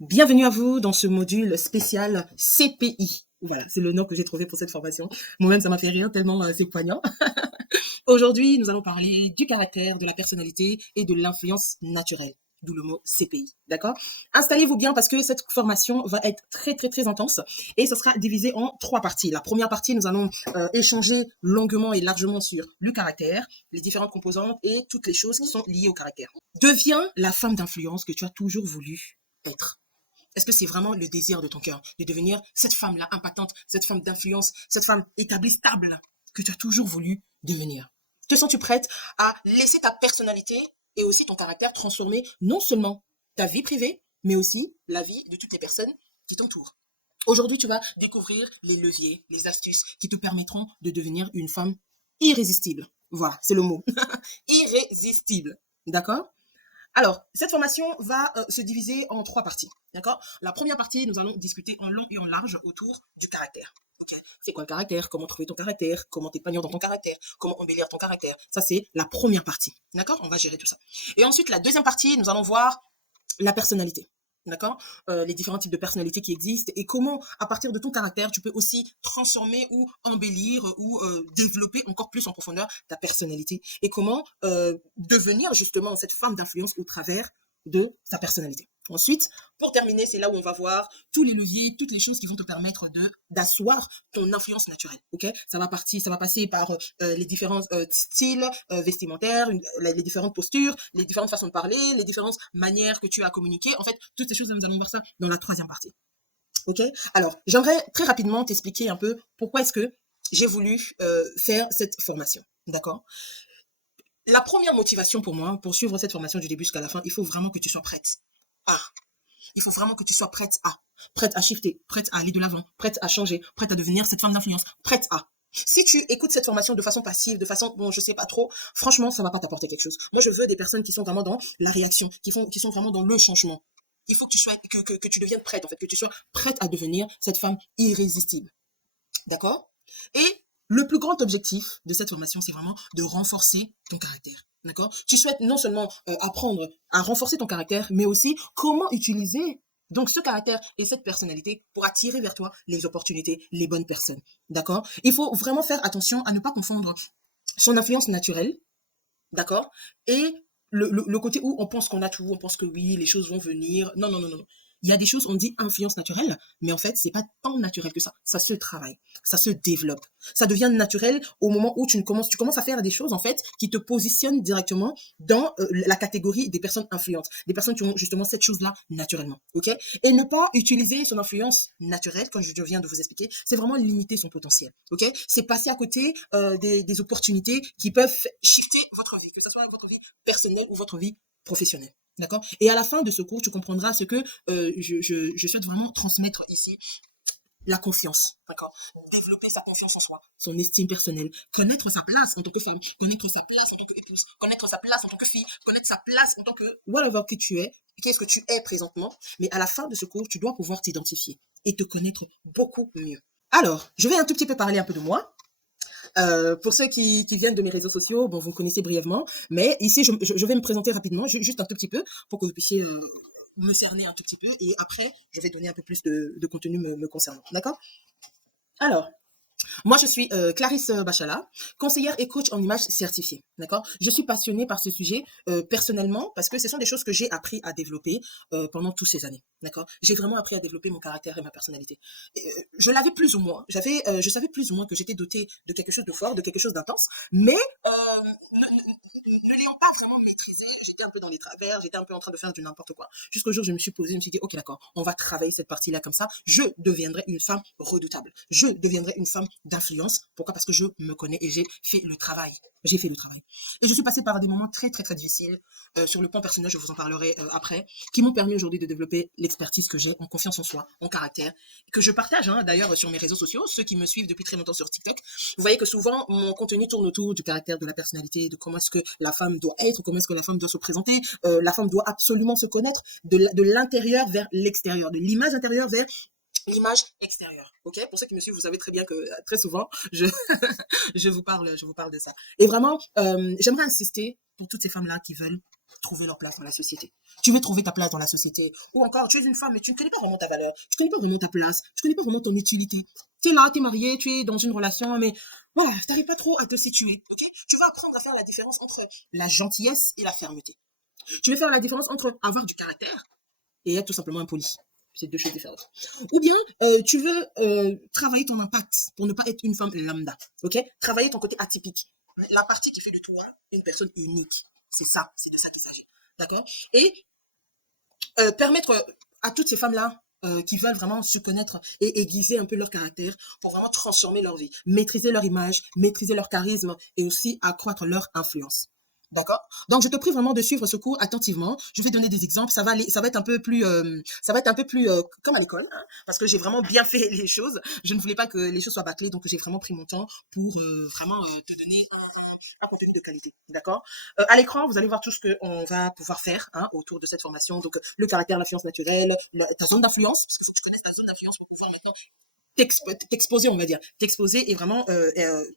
Bienvenue à vous dans ce module spécial CPI. Voilà, c'est le nom que j'ai trouvé pour cette formation. Moi-même, ça m'a fait rire tellement c'est poignant. Aujourd'hui, nous allons parler du caractère, de la personnalité et de l'influence naturelle, d'où le mot CPI. D'accord? Installez-vous bien parce que cette formation va être très, très, très intense et ça sera divisé en 3 parties. La première partie, nous allons échanger longuement et largement sur le caractère, les différentes composantes et toutes les choses qui sont liées au caractère. Deviens la femme d'influence que tu as toujours voulu être. Est-ce que c'est vraiment le désir de ton cœur de devenir cette femme-là impactante, cette femme d'influence, cette femme établie, stable que tu as toujours voulu devenir? Te sens-tu prête à laisser ta personnalité et aussi ton caractère transformer non seulement ta vie privée, mais aussi la vie de toutes les personnes qui t'entourent? Aujourd'hui, tu vas découvrir les leviers, les astuces qui te permettront de devenir une femme irrésistible. Voilà, c'est le mot. Irrésistible. D'accord? Alors, cette formation va se diviser en 3 parties. D'accord? La première partie, nous allons discuter en long et en large autour du caractère. Ok? C'est quoi le caractère? Comment trouver ton caractère? Comment t'épanouir dans ton caractère? Comment embellir ton caractère? Ça, c'est la première partie. D'accord? On va gérer tout ça. Et ensuite, la deuxième partie, nous allons voir la personnalité. D'accord? Les différents types de personnalités qui existent et comment, à partir de ton caractère, tu peux aussi transformer ou embellir ou développer encore plus en profondeur ta personnalité et comment devenir justement cette femme d'influence au travers de sa personnalité. Ensuite, pour terminer, c'est là où on va voir tous les leviers, toutes les choses qui vont te permettre de d'asseoir ton influence naturelle. Ok? Ça va passer par les différents styles vestimentaires, les différentes postures, les différentes façons de parler, les différentes manières que tu as communiquer. En fait, toutes ces choses, nous allons voir ça dans la troisième partie. Ok? Alors, j'aimerais très rapidement t'expliquer un peu pourquoi est-ce que j'ai voulu faire cette formation. D'accord? La première motivation pour moi, pour suivre cette formation du début jusqu'à la fin, il faut vraiment que tu sois prête. Ah, il faut vraiment que tu sois prête à shifter, prête à aller de l'avant, prête à changer, prête à devenir cette femme d'influence, prête à. Si tu écoutes cette formation de façon passive, de façon, bon, je sais pas trop, franchement, ça va pas t'apporter quelque chose. Moi, je veux des personnes qui sont vraiment dans la réaction, qui sont vraiment dans le changement. Il faut que tu sois, que tu deviennes prête, en fait, que tu sois prête à devenir cette femme irrésistible. D'accord? Et le plus grand objectif de cette formation, c'est vraiment de renforcer ton caractère. D'accord? Tu souhaites non seulement apprendre à renforcer ton caractère, mais aussi comment utiliser donc ce caractère et cette personnalité pour attirer vers toi les opportunités, les bonnes personnes. D'accord? Il faut vraiment faire attention à ne pas confondre son influence naturelle, d'accord? Et le côté où on pense qu'on a tout, on pense que oui, les choses vont venir. Non, non, non, non. Il y a des choses, on dit influence naturelle, mais en fait, c'est pas tant naturel que ça. Ça se travaille, ça se développe. Ça devient naturel au moment où tu commences à faire des choses, en fait, qui te positionnent directement dans la catégorie des personnes influentes. Des personnes qui ont justement cette chose-là naturellement. OK? Et ne pas utiliser son influence naturelle, comme je viens de vous expliquer, c'est vraiment limiter son potentiel. OK? C'est passer à côté des opportunités qui peuvent shifter votre vie, que ce soit votre vie personnelle ou votre vie professionnelle. D'accord? Et à la fin de ce cours, tu comprendras ce que je souhaite vraiment transmettre ici. La confiance, d'accord? Développer sa confiance en soi, son estime personnelle, connaître sa place en tant que femme, connaître sa place en tant qu'épouse, connaître sa place en tant que fille, connaître sa place en tant que whatever que tu es, qu'est-ce que tu es présentement. Mais à la fin de ce cours, tu dois pouvoir t'identifier et te connaître beaucoup mieux. Alors, je vais un tout petit peu parler un peu de moi. Pour ceux qui viennent de mes réseaux sociaux, bon, vous me connaissez brièvement, mais ici, je vais me présenter rapidement, juste un tout petit peu, pour que vous puissiez me cerner un tout petit peu, et après, je vais donner un peu plus de contenu me concernant. D'accord? Alors, moi, je suis Clarisse Bachala, conseillère et coach en image certifiée. D'accord? Je suis passionnée par ce sujet personnellement parce que ce sont des choses que j'ai appris à développer pendant toutes ces années. D'accord? J'ai vraiment appris à développer mon caractère et ma personnalité. Et, je l'avais plus ou moins. Je savais plus ou moins que j'étais dotée de quelque chose de fort, de quelque chose d'intense, mais ne l'ayant pas vraiment maîtrisé, j'étais un peu dans les travers, j'étais un peu en train de faire du n'importe quoi. Jusqu'au jour où je me suis posée, je me suis dit, ok, d'accord, on va travailler cette partie-là comme ça. Je deviendrai une femme redoutable. Je deviendrai une femme d'influence. Pourquoi? Parce que je me connais et j'ai fait le travail. J'ai fait le travail. Et je suis passée par des moments très, très, très difficiles. Sur le plan personnel, je vous en parlerai après, qui m'ont permis aujourd'hui de développer l'expertise que j'ai en confiance en soi, en caractère, que je partage d'ailleurs sur mes réseaux sociaux. Ceux qui me suivent depuis très longtemps sur TikTok, vous voyez que souvent mon contenu tourne autour du caractère, de la personnalité, de comment est-ce que la femme doit être, comment est-ce que la femme doit se présenter. La femme doit absolument se connaître de l'intérieur vers l'extérieur, de l'image intérieure vers l'image extérieure. Ok? Pour ceux qui me suivent, vous savez très bien que très souvent, je vous parle de ça. Et vraiment, j'aimerais insister pour toutes ces femmes-là qui veulent trouver leur place dans la société. Tu veux trouver ta place dans la société. Ou encore, tu es une femme, mais tu ne connais pas vraiment ta valeur. Tu ne connais pas vraiment ta place. Tu ne connais pas vraiment ton utilité. Tu es là, tu es marié, tu es dans une relation, mais voilà, tu n'arrives pas trop à te situer. Ok. Tu vas apprendre à faire la différence entre la gentillesse et la fermeté. Tu veux faire la différence entre avoir du caractère et être tout simplement impoli. C'est deux choses différentes. Ou bien, tu veux travailler ton impact pour ne pas être une femme lambda. Ok. Travailler ton côté atypique. La partie qui fait de toi une personne unique. C'est ça, c'est de ça qu'il s'agit. D'accord. Et permettre à toutes ces femmes-là qui veulent vraiment se connaître et aiguiser un peu leur caractère pour vraiment transformer leur vie, maîtriser leur image, maîtriser leur charisme et aussi accroître leur influence. D'accord. Donc je te prie vraiment de suivre ce cours attentivement. Je vais donner des exemples. Ça va être un peu plus, comme à l'école, hein, parce que j'ai vraiment bien fait les choses. Je ne voulais pas que les choses soient bâclées, donc j'ai vraiment pris mon temps pour vraiment te donner un contenu de qualité. D'accord. À l'écran, vous allez voir tout ce qu'on va pouvoir faire hein, autour de cette formation. Donc le caractère, l'influence naturelle, ta zone d'influence, parce qu'il faut que tu connaisses ta zone d'influence pour pouvoir maintenant t'exposer, on va dire, t'exposer et vraiment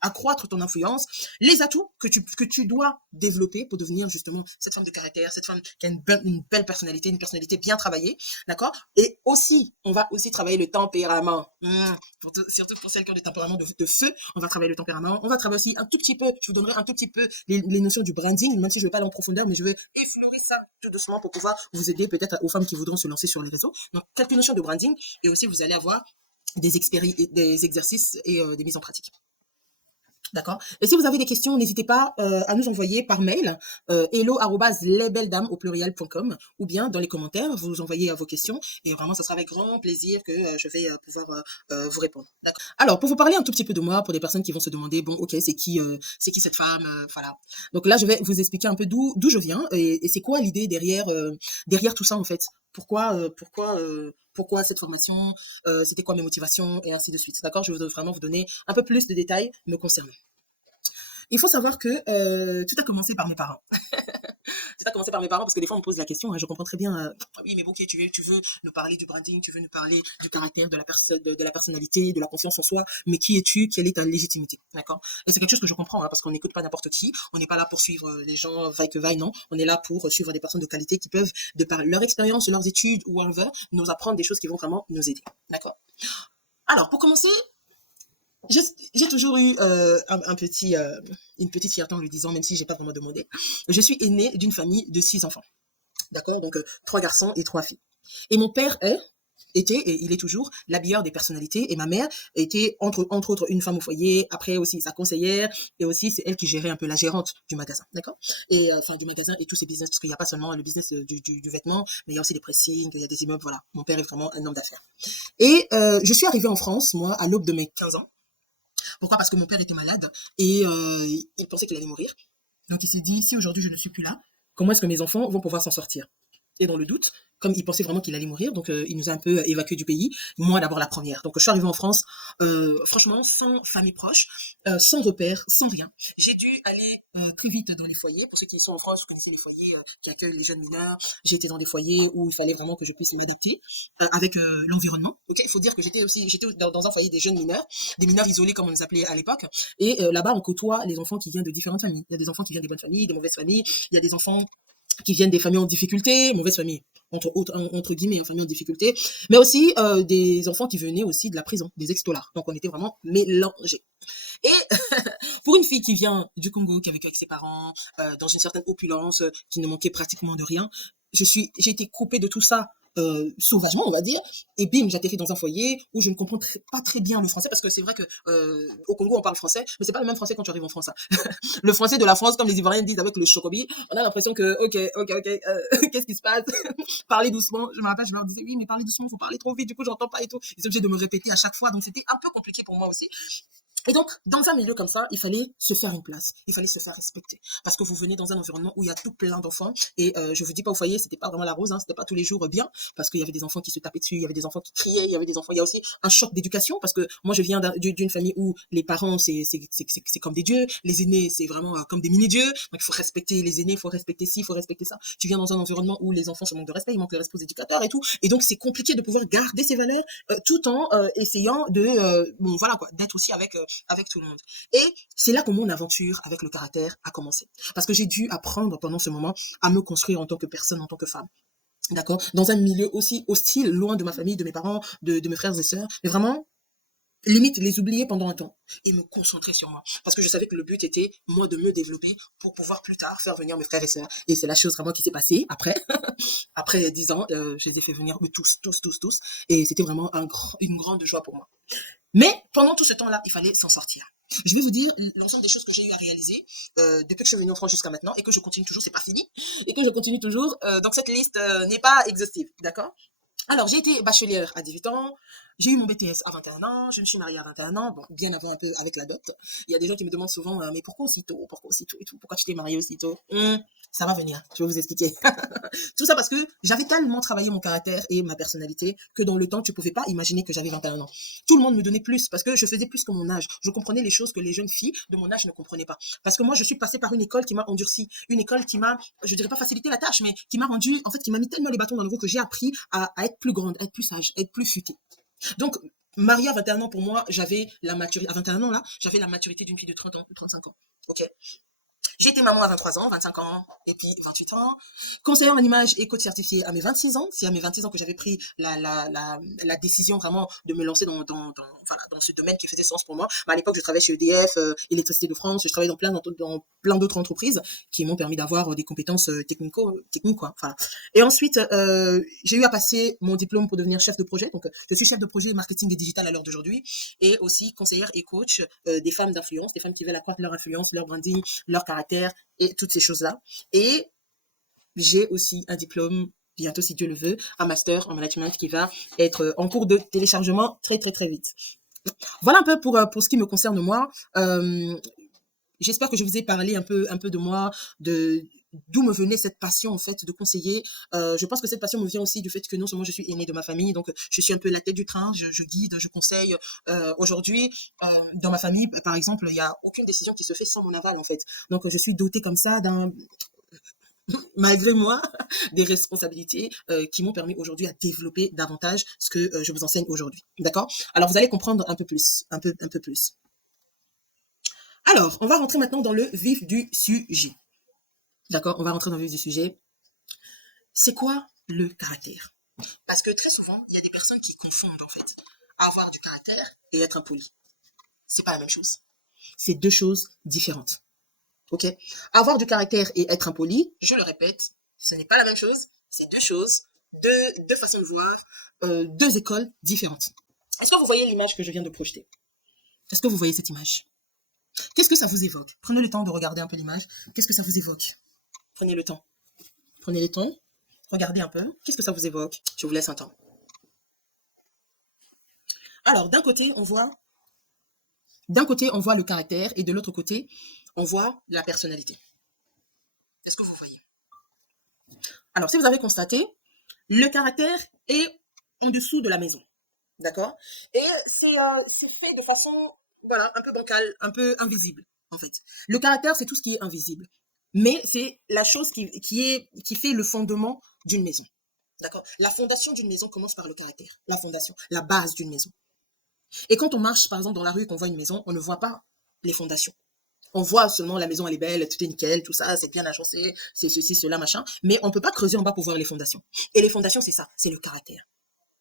accroître ton influence, les atouts que tu dois développer pour devenir justement cette femme de caractère, cette femme qui a une belle personnalité, une personnalité bien travaillée, d'accord. Et aussi, on va aussi travailler le tempérament, surtout pour celles qui ont des tempéraments de feu, on va travailler le tempérament, on va travailler aussi un tout petit peu, je vous donnerai un tout petit peu les notions du branding, même si je ne vais pas aller en profondeur, mais je vais effleurer ça tout doucement pour pouvoir vous aider peut-être aux femmes qui voudront se lancer sur les réseaux. Donc, quelques notions de branding et aussi vous allez avoir des exercices et des mises en pratique. D'accord. Et si vous avez des questions, n'hésitez pas à nous envoyer par mail hello@lesbellesdames au pluriel.com ou bien dans les commentaires, vous envoyez vos questions et vraiment, ça sera avec grand plaisir que je vais pouvoir vous répondre. D'accord. Alors, pour vous parler un tout petit peu de moi, pour les personnes qui vont se demander, bon, ok, c'est qui cette femme, voilà. Donc là, je vais vous expliquer un peu d'où je viens et c'est quoi l'idée derrière tout ça en fait. Pourquoi cette formation, c'était quoi mes motivations et ainsi de suite. D'accord. Je vais vraiment vous donner un peu plus de détails me concernant. Il faut savoir que tout a commencé par mes parents. Tout a commencé par mes parents parce que des fois on me pose la question, hein, je comprends très bien, oui mais ok, tu veux nous parler du branding, tu veux nous parler du caractère, de la personne, de la personnalité, de la confiance en soi, mais qui es-tu, quelle est ta légitimité, d'accord. Et c'est quelque chose que je comprends, hein, parce qu'on n'écoute pas n'importe qui, on n'est pas là pour suivre les gens vaille que vaille, non, on est là pour suivre des personnes de qualité qui peuvent, de par leur expérience, leurs études ou whatever, nous apprendre des choses qui vont vraiment nous aider, d'accord. Alors pour commencer, j'ai toujours eu une petite fierté en le disant, même si j'ai pas vraiment demandé. Je suis aînée d'une famille de 6 enfants. D'accord. Donc 3 garçons et 3 filles. Et mon père était, et il est toujours, l'habilleur des personnalités. Et ma mère était, entre autres, une femme au foyer, après aussi sa conseillère, et aussi c'est elle qui gérait un peu la gérante du magasin. D'accord. Et enfin, du magasin et tous ces business, parce qu'il n'y a pas seulement le business du vêtement, mais il y a aussi des pressings, il y a des immeubles, voilà. Mon père est vraiment un homme d'affaires. Et je suis arrivée en France, moi, à l'aube de mes 15 ans. Pourquoi? Parce que mon père était malade et il pensait qu'il allait mourir. Donc il s'est dit, si aujourd'hui je ne suis plus là, comment est-ce que mes enfants vont pouvoir s'en sortir? Et dans le doute, comme il pensait vraiment qu'il allait mourir, donc il nous a un peu évacués du pays, moi d'abord la première. Donc je suis arrivée en France, franchement, sans famille proche, sans repère, sans rien. J'ai dû aller très vite dans les foyers. Pour ceux qui sont en France, vous connaissez les foyers qui accueillent les jeunes mineurs. J'ai été dans des foyers où il fallait vraiment que je puisse m'adapter avec l'environnement. Okay, il faut dire que j'étais dans un foyer des jeunes mineurs, des mineurs isolés comme on les appelait à l'époque. Et là-bas, on côtoie les enfants qui viennent de différentes familles. Il y a des enfants qui viennent des bonnes familles, des mauvaises familles. Il y a des enfants qui viennent des familles en difficulté, mauvaises familles, entre guillemets, hein, familles en difficulté, mais aussi des enfants qui venaient aussi de la prison, des ex-dollars. Donc on était vraiment mélangés. Et pour une fille qui vient du Congo, qui a vécu avec ses parents, dans une certaine opulence, qui ne manquait pratiquement de rien, j'ai été coupée de tout ça sauvagement, on va dire, et bim, j'atterris dans un foyer où je ne comprends pas très bien le français, parce que c'est vrai que au Congo on parle français, mais c'est pas le même français quand tu arrives en France. Hein. Le français de la France, comme les Ivoiriens disent avec le chocobi, on a l'impression que ok, qu'est-ce qui se passe? Parlez doucement. Je me rappelle, je leur disais oui, mais parlez doucement, faut parler trop vite, du coup j'entends pas et tout. Ils sont obligés de me répéter à chaque fois, donc c'était un peu compliqué pour moi aussi. Et donc, dans un milieu comme ça, il fallait se faire une place, il fallait se faire respecter. Parce que vous venez dans un environnement où il y a tout plein d'enfants, et je vous dis pas au foyer, c'était pas vraiment la rose, hein, c'était pas tous les jours bien, parce qu'il y avait des enfants qui se tapaient dessus, il y avait des enfants qui criaient, il y avait des enfants, il y a aussi un choc d'éducation, parce que moi je viens d'une famille où les parents c'est comme des dieux, les aînés c'est vraiment comme des mini-dieux, donc il faut respecter les aînés, il faut respecter ci, il faut respecter ça. Tu viens dans un environnement où les enfants se manquent de respect, ils manquent de respect aux éducateurs et tout, et donc c'est compliqué de pouvoir garder ces valeurs tout en essayant de, bon voilà quoi, d'être aussi avec avec tout le monde. Et c'est là que mon aventure avec le caractère a commencé. Parce que j'ai dû apprendre pendant ce moment à me construire en tant que personne, en tant que femme. D'accord? Dans un milieu aussi hostile, loin de ma famille, de mes parents, de mes frères et sœurs. Mais vraiment, limite les oublier pendant un temps et me concentrer sur moi. Parce que je savais que le but était, moi, de me développer pour pouvoir plus tard faire venir mes frères et sœurs. Et c'est la chose vraiment qui s'est passée après. Après 10 ans, je les ai fait venir tous. Et c'était vraiment une grande joie pour moi. Mais pendant tout ce temps-là, il fallait s'en sortir. Je vais vous dire l'ensemble des choses que j'ai eu à réaliser depuis que je suis venue en France jusqu'à maintenant et que je continue toujours, c'est pas fini, et que je continue toujours. Donc cette liste n'est pas exhaustive, d'accord? Alors, j'ai été bachelière à 18 ans, j'ai eu mon BTS à 21 ans, je me suis mariée à 21 ans, bon, bien avant un peu avec la dot. Il y a des gens qui me demandent souvent, mais pourquoi aussi tôt? Pourquoi aussi tôt et tout? Pourquoi tu t'es mariée aussi tôt? Ça va venir, je vais vous expliquer. Tout ça parce que j'avais tellement travaillé mon caractère et ma personnalité que dans le temps, tu pouvais pas imaginer que j'avais 21 ans. Tout le monde me donnait plus parce que je faisais plus que mon âge. Je comprenais les choses que les jeunes filles de mon âge ne comprenaient pas. Parce que moi, je suis passée par une école qui m'a endurci, une école qui m'a, je dirais pas facilité la tâche, mais qui m'a rendu, en fait, qui m'a mis tellement les bâtons dans le dos que j'ai appris à être plus grande, à être plus sage, à être plus futée. Donc, mariée à 21 ans, pour moi, j'avais la maturité, à 21 ans, là, j'avais la maturité d'une fille de 30 ans, 35 ans. Ok? J'ai été maman à 23 ans, 25 ans et puis 28 ans. Conseillère en image et coach certifié à mes 26 ans. C'est à mes 26 ans que j'avais pris la décision vraiment de me lancer voilà, dans ce domaine qui faisait sens pour moi. Mais à l'époque, je travaillais chez EDF, Électricité de France. Je travaillais dans plein d'autres entreprises qui m'ont permis d'avoir des compétences techniques, quoi. Voilà. Et ensuite, j'ai eu à passer mon diplôme pour devenir chef de projet. Donc, je suis chef de projet marketing et digital à l'heure d'aujourd'hui et aussi conseillère et coach des femmes d'influence, des femmes qui veulent accroître leur influence, leur branding, leur caractère et toutes ces choses-là. Et j'ai aussi un diplôme, bientôt si Dieu le veut, un master en management qui va être en cours de téléchargement très vite. Voilà un peu pour ce qui me concerne moi. J'espère que je vous ai parlé un peu de moi, de d'où me venait cette passion en fait de conseiller. Je pense que cette passion me vient aussi du fait que non seulement je suis aînée de ma famille, donc je suis un peu la tête du train, je guide, je conseille. Aujourd'hui, dans ma famille, par exemple, il n'y a aucune décision qui se fait sans mon aval en fait. Donc je suis dotée comme ça d'un malgré moi, des responsabilités qui m'ont permis aujourd'hui à développer davantage ce que je vous enseigne aujourd'hui. D'accord? Alors vous allez comprendre un peu plus, un peu plus. Alors, on va rentrer maintenant dans le vif du sujet. D'accord? On va rentrer dans le vif du sujet. C'est quoi le caractère? Parce que très souvent, il y a des personnes qui confondent en fait avoir du caractère et être impoli. C'est pas la même chose. C'est deux choses différentes. Ok? Avoir du caractère et être impoli, je le répète, ce n'est pas la même chose. C'est deux choses, deux façons de voir, deux écoles différentes. Est-ce que vous voyez l'image que je viens de projeter? Est-ce que vous voyez cette image? Qu'est-ce que ça vous évoque? Prenez le temps de regarder un peu l'image. Qu'est-ce que ça vous évoque? Prenez le temps. Prenez le temps. Regardez un peu. Qu'est-ce que ça vous évoque? Je vous laisse un temps. Alors, d'un côté, on voit le caractère et de l'autre côté, on voit la personnalité. Est-ce que vous voyez? Alors, si vous avez constaté, le caractère est en dessous de la maison. D'accord? Et c'est fait de façon, voilà, un peu bancale, un peu invisible, en fait. Le caractère, c'est tout ce qui est invisible. Mais c'est la chose qui fait le fondement d'une maison. D'accord? La fondation d'une maison commence par le caractère. La fondation, la base d'une maison. Et quand on marche, par exemple, dans la rue, qu'on voit une maison, on ne voit pas les fondations. On voit seulement la maison, elle est belle, tout est nickel, tout ça, c'est bien agencé, c'est ceci, cela, machin. Mais on ne peut pas creuser en bas pour voir les fondations. Et les fondations, c'est ça, c'est le caractère.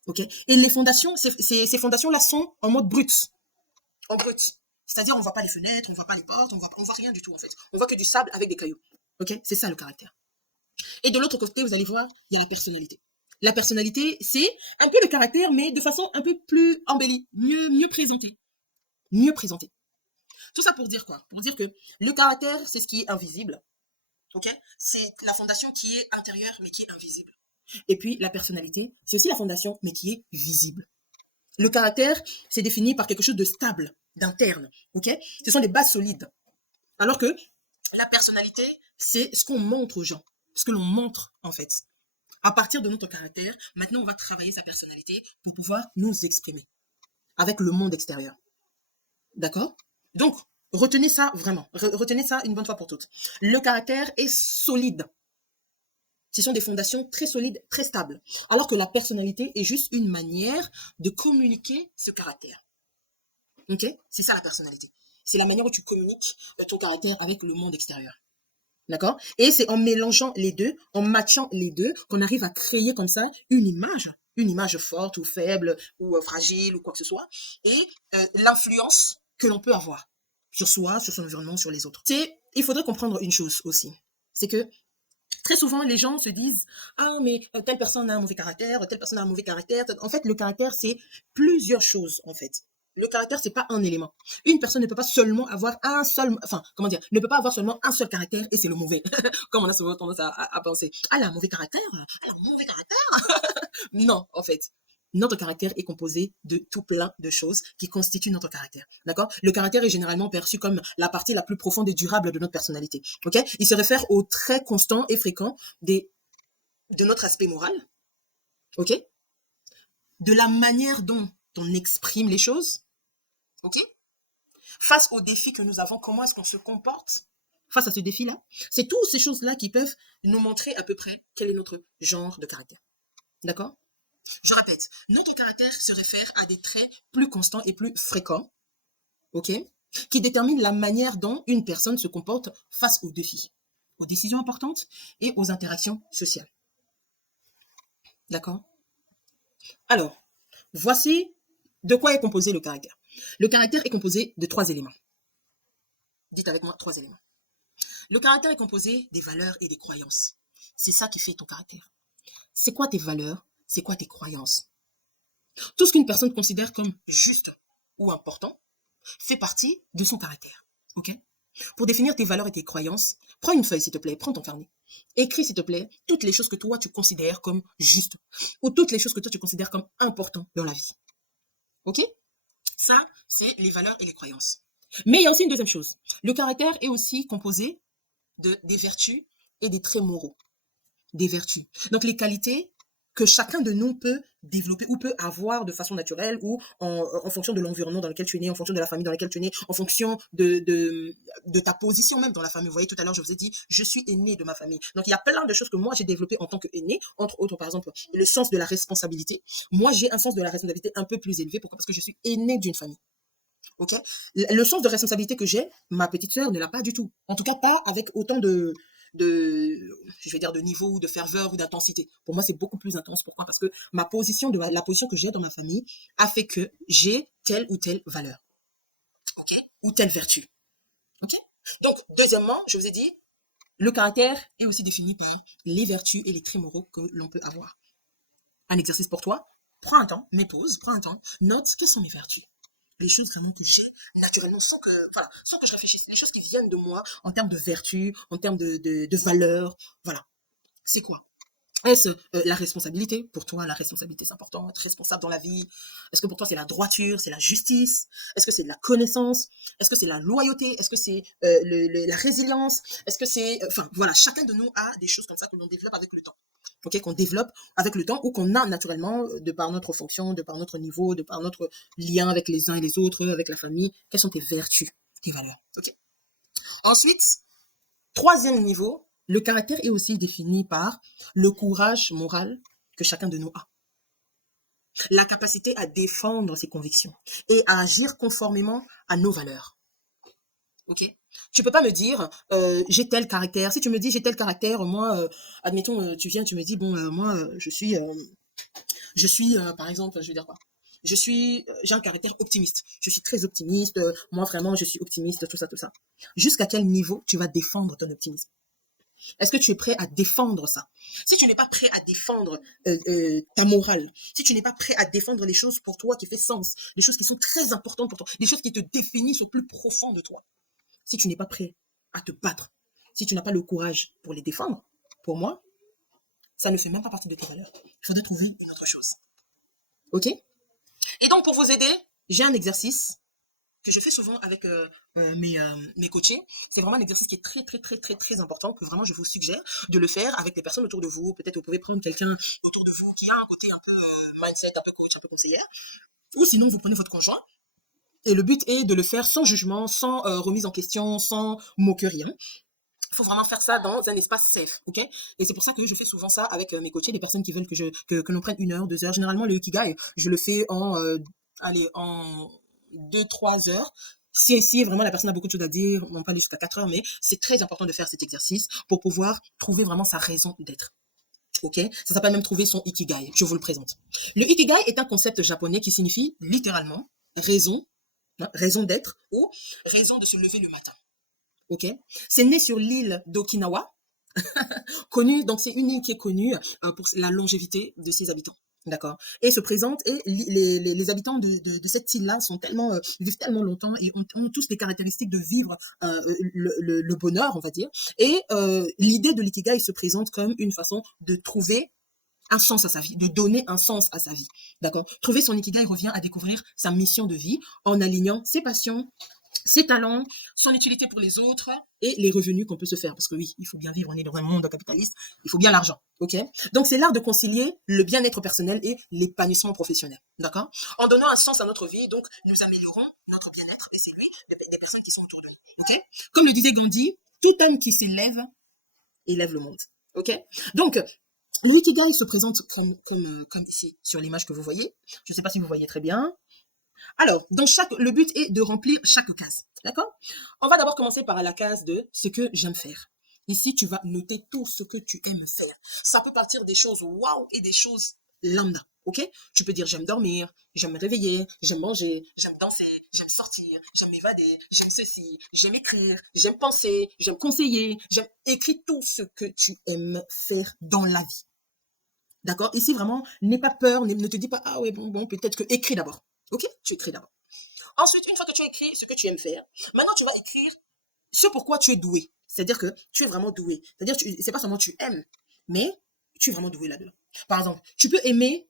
Ok? Et les fondations, ces fondations-là sont en mode brut. En brut. C'est-à-dire, on ne voit pas les fenêtres, on ne voit pas les portes, on voit rien du tout, en fait. On voit que du sable avec des cailloux. Ok? C'est ça le caractère. Et de l'autre côté, vous allez voir, il y a la personnalité. La personnalité, c'est un peu le caractère, mais de façon un peu plus embellie, mieux présentée. Mieux présentée. Tout ça pour dire quoi? Pour dire que le caractère, c'est ce qui est invisible. Ok? C'est la fondation qui est intérieure, mais qui est invisible. Et puis, la personnalité, c'est aussi la fondation, mais qui est visible. Le caractère, c'est défini par quelque chose de stable, d'interne. Ok? Ce sont des bases solides. Alors que la personnalité, c'est ce qu'on montre aux gens. Ce que l'on montre, en fait. À partir de notre caractère, maintenant, on va travailler sa personnalité pour pouvoir nous exprimer avec le monde extérieur. D'accord? Donc, retenez ça vraiment. Retenez ça une bonne fois pour toutes. Le caractère est solide. Ce sont des fondations très solides, très stables. Alors que la personnalité est juste une manière de communiquer ce caractère. Ok? C'est ça la personnalité. C'est la manière où tu communiques ton caractère avec le monde extérieur. D'accord? Et c'est en mélangeant les deux, en matchant les deux, qu'on arrive à créer comme ça une image forte ou faible ou fragile ou quoi que ce soit, et l'influence que l'on peut avoir sur soi, sur son environnement, sur les autres. Il faudrait comprendre une chose aussi, c'est que très souvent, les gens se disent, ah, mais telle personne a un mauvais caractère, telle personne a un mauvais caractère. En fait, le caractère, c'est plusieurs choses, en fait. Le caractère, c'est pas un élément. Une personne ne peut pas seulement avoir un seul, enfin, comment dire, ne peut pas avoir seulement un seul caractère et c'est le mauvais. Comme on a souvent tendance à penser. Ah, elle a un mauvais caractère? Elle a un mauvais caractère? Non, en fait. Notre caractère est composé de tout plein de choses qui constituent notre caractère. D'accord? Le caractère est généralement perçu comme la partie la plus profonde et durable de notre personnalité. Ok? Il se réfère aux traits constants et fréquents de notre aspect moral. Ok? De la manière dont on exprime les choses. Ok? Face aux défis que nous avons, comment est-ce qu'on se comporte face à ce défi-là? C'est toutes ces choses-là qui peuvent nous montrer à peu près quel est notre genre de caractère. D'accord? Je répète, notre caractère se réfère à des traits plus constants et plus fréquents, ok, qui déterminent la manière dont une personne se comporte face aux défis, aux décisions importantes et aux interactions sociales. D'accord? Alors, voici de quoi est composé le caractère. Le caractère est composé de 3 éléments. Dites avec moi 3 éléments. Le caractère est composé des valeurs et des croyances. C'est ça qui fait ton caractère. C'est quoi tes valeurs? C'est quoi tes croyances? Tout ce qu'une personne considère comme juste ou important fait partie de son caractère. Ok? Pour définir tes valeurs et tes croyances, prends une feuille s'il te plaît, prends ton carnet. Écris s'il te plaît toutes les choses que toi tu considères comme justes ou toutes les choses que toi tu considères comme importantes dans la vie. Ok? Ça, c'est les valeurs et les croyances. Mais il y a aussi une deuxième chose. Le caractère est aussi composé des vertus et des traits moraux. Des vertus. Donc les qualités que chacun de nous peut développer ou peut avoir de façon naturelle ou en fonction de l'environnement dans lequel tu es né, en fonction de la famille dans laquelle tu es né, en fonction de ta position même dans la famille. Vous voyez, tout à l'heure, je vous ai dit, je suis aîné de ma famille. Donc, il y a plein de choses que moi, j'ai développées en tant qu'aîné, entre autres, par exemple, le sens de la responsabilité. Moi, j'ai un sens de la responsabilité un peu plus élevé. Pourquoi? Parce que je suis aîné d'une famille. Ok? Le sens de responsabilité que j'ai, ma petite sœur ne l'a pas du tout. En tout cas, pas avec autant je vais dire, de niveau ou de ferveur ou d'intensité. Pour moi, c'est beaucoup plus intense. Pourquoi? Parce que la position que j'ai dans ma famille a fait que j'ai telle ou telle valeur. Ok? Ou telle vertu. Ok? Donc, deuxièmement, je vous ai dit, le caractère est aussi défini par les vertus et les traits moraux que l'on peut avoir. Un exercice pour toi. Prends un temps, mets pause, prends un temps, note quelles sont mes vertus. Les choses vraiment que j'ai naturellement sans que je réfléchisse, les choses qui viennent de moi en termes de vertu, en termes de valeur, voilà. C'est quoi? Est-ce la responsabilité? Pour toi, la responsabilité, c'est important, être responsable dans la vie. Est-ce que pour toi, c'est la droiture, c'est la justice? Est-ce que c'est de la connaissance? Est-ce que c'est la loyauté? Est-ce que c'est la résilience? Est-ce que c'est... Enfin, voilà, chacun de nous a des choses comme ça que l'on développe avec le temps. Ok, qu'on développe avec le temps ou qu'on a naturellement de par notre fonction, de par notre niveau, de par notre lien avec les uns et les autres, avec la famille. Quelles sont tes vertus, tes valeurs? Ok. Ensuite, troisième niveau, le caractère est aussi défini par le courage moral que chacun de nous a. La capacité à défendre ses convictions et à agir conformément à nos valeurs. Ok? Tu peux pas me dire j'ai tel caractère. Si tu me dis j'ai tel caractère, moi, admettons, tu viens, tu me dis bon, moi, je suis par exemple, je vais dire quoi? J'ai un caractère optimiste. Je suis très optimiste. Moi, vraiment, je suis optimiste, tout ça, tout ça. Jusqu'à quel niveau tu vas défendre ton optimisme? Est-ce que tu es prêt à défendre ça? Si tu n'es pas prêt à défendre ta morale, si tu n'es pas prêt à défendre les choses pour toi qui fait sens, les choses qui sont très importantes pour toi, les choses qui te définissent au plus profond de toi, si tu n'es pas prêt à te battre, si tu n'as pas le courage pour les défendre, pour moi, ça ne fait même pas partie de tes valeurs. Il faudrait trouver une autre chose. Ok? Et donc, pour vous aider, j'ai un exercice que je fais souvent avec mes coachés. C'est vraiment un exercice qui est très, très, très, très, très important, que vraiment je vous suggère de le faire avec les personnes autour de vous. Peut-être vous pouvez prendre quelqu'un autour de vous qui a un côté un peu mindset, un peu coach, un peu conseillère. Ou sinon, vous prenez votre conjoint. Et le but est de le faire sans jugement, sans remise en question, sans moquerie. Il faut vraiment faire ça dans un espace safe, ok? Et c'est pour ça que je fais souvent ça avec mes coachés, des personnes qui veulent que l'on prenne 1 heure, 2 heures. Généralement, le Ikigai, je le fais en 2-3 heures. Si vraiment la personne a beaucoup de choses à dire, on peut aller jusqu'à 4 heures, mais c'est très important de faire cet exercice pour pouvoir trouver vraiment sa raison d'être. Ok, ça s'appelle même trouver son ikigai. Je vous le présente. Le ikigai est un concept japonais qui signifie littéralement raison, hein, raison d'être ou raison de se lever le matin. Ok, c'est né sur l'île d'Okinawa, connue, donc c'est une île qui est connue pour la longévité de ses habitants. D'accord. Et se présente, et les habitants de cette île-là sont tellement, vivent tellement longtemps et ont tous les caractéristiques de vivre le bonheur, on va dire. Et l'idée de l'ikigai se présente comme une façon de trouver un sens à sa vie, de donner un sens à sa vie. D'accord. Trouver son ikigai revient à découvrir sa mission de vie en alignant ses passions, ses talents, son utilité pour les autres et les revenus qu'on peut se faire. Parce que oui, il faut bien vivre, on est dans un monde capitaliste, il faut bien l'argent. Ok. Donc c'est l'art de concilier le bien-être personnel et l'épanouissement professionnel. D'accord. En donnant un sens à notre vie, donc nous améliorons notre bien-être et c'est lui, des personnes qui sont autour de nous. Ok. Comme le disait Gandhi, tout homme qui s'élève élève le monde. Ok. Donc le ikigai se présente comme ici sur l'image que vous voyez. Je ne sais pas si vous voyez très bien. Alors, le but est de remplir chaque case. D'accord. On va d'abord commencer par la case de ce que j'aime faire. Ici, tu vas noter tout ce que tu aimes faire. Ça peut partir des choses waouh et des choses lambda. Ok. Tu peux dire j'aime dormir, j'aime me réveiller, j'aime manger, j'aime danser, j'aime sortir, j'aime m'évader, j'aime ceci, j'aime écrire, j'aime penser, j'aime conseiller, j'aime écrire tout ce que tu aimes faire dans la vie. D'accord. Ici, vraiment, n'aie pas peur, ne te dis pas, ah ouais, bon, peut-être que écris d'abord. Ok. Tu écris d'abord. Ensuite, une fois que tu as écrit ce que tu aimes faire, maintenant tu vas écrire ce pourquoi tu es doué. C'est-à-dire que tu es vraiment doué. C'est-à-dire que c'est pas seulement tu aimes, mais tu es vraiment doué là-dedans. Par exemple, tu peux aimer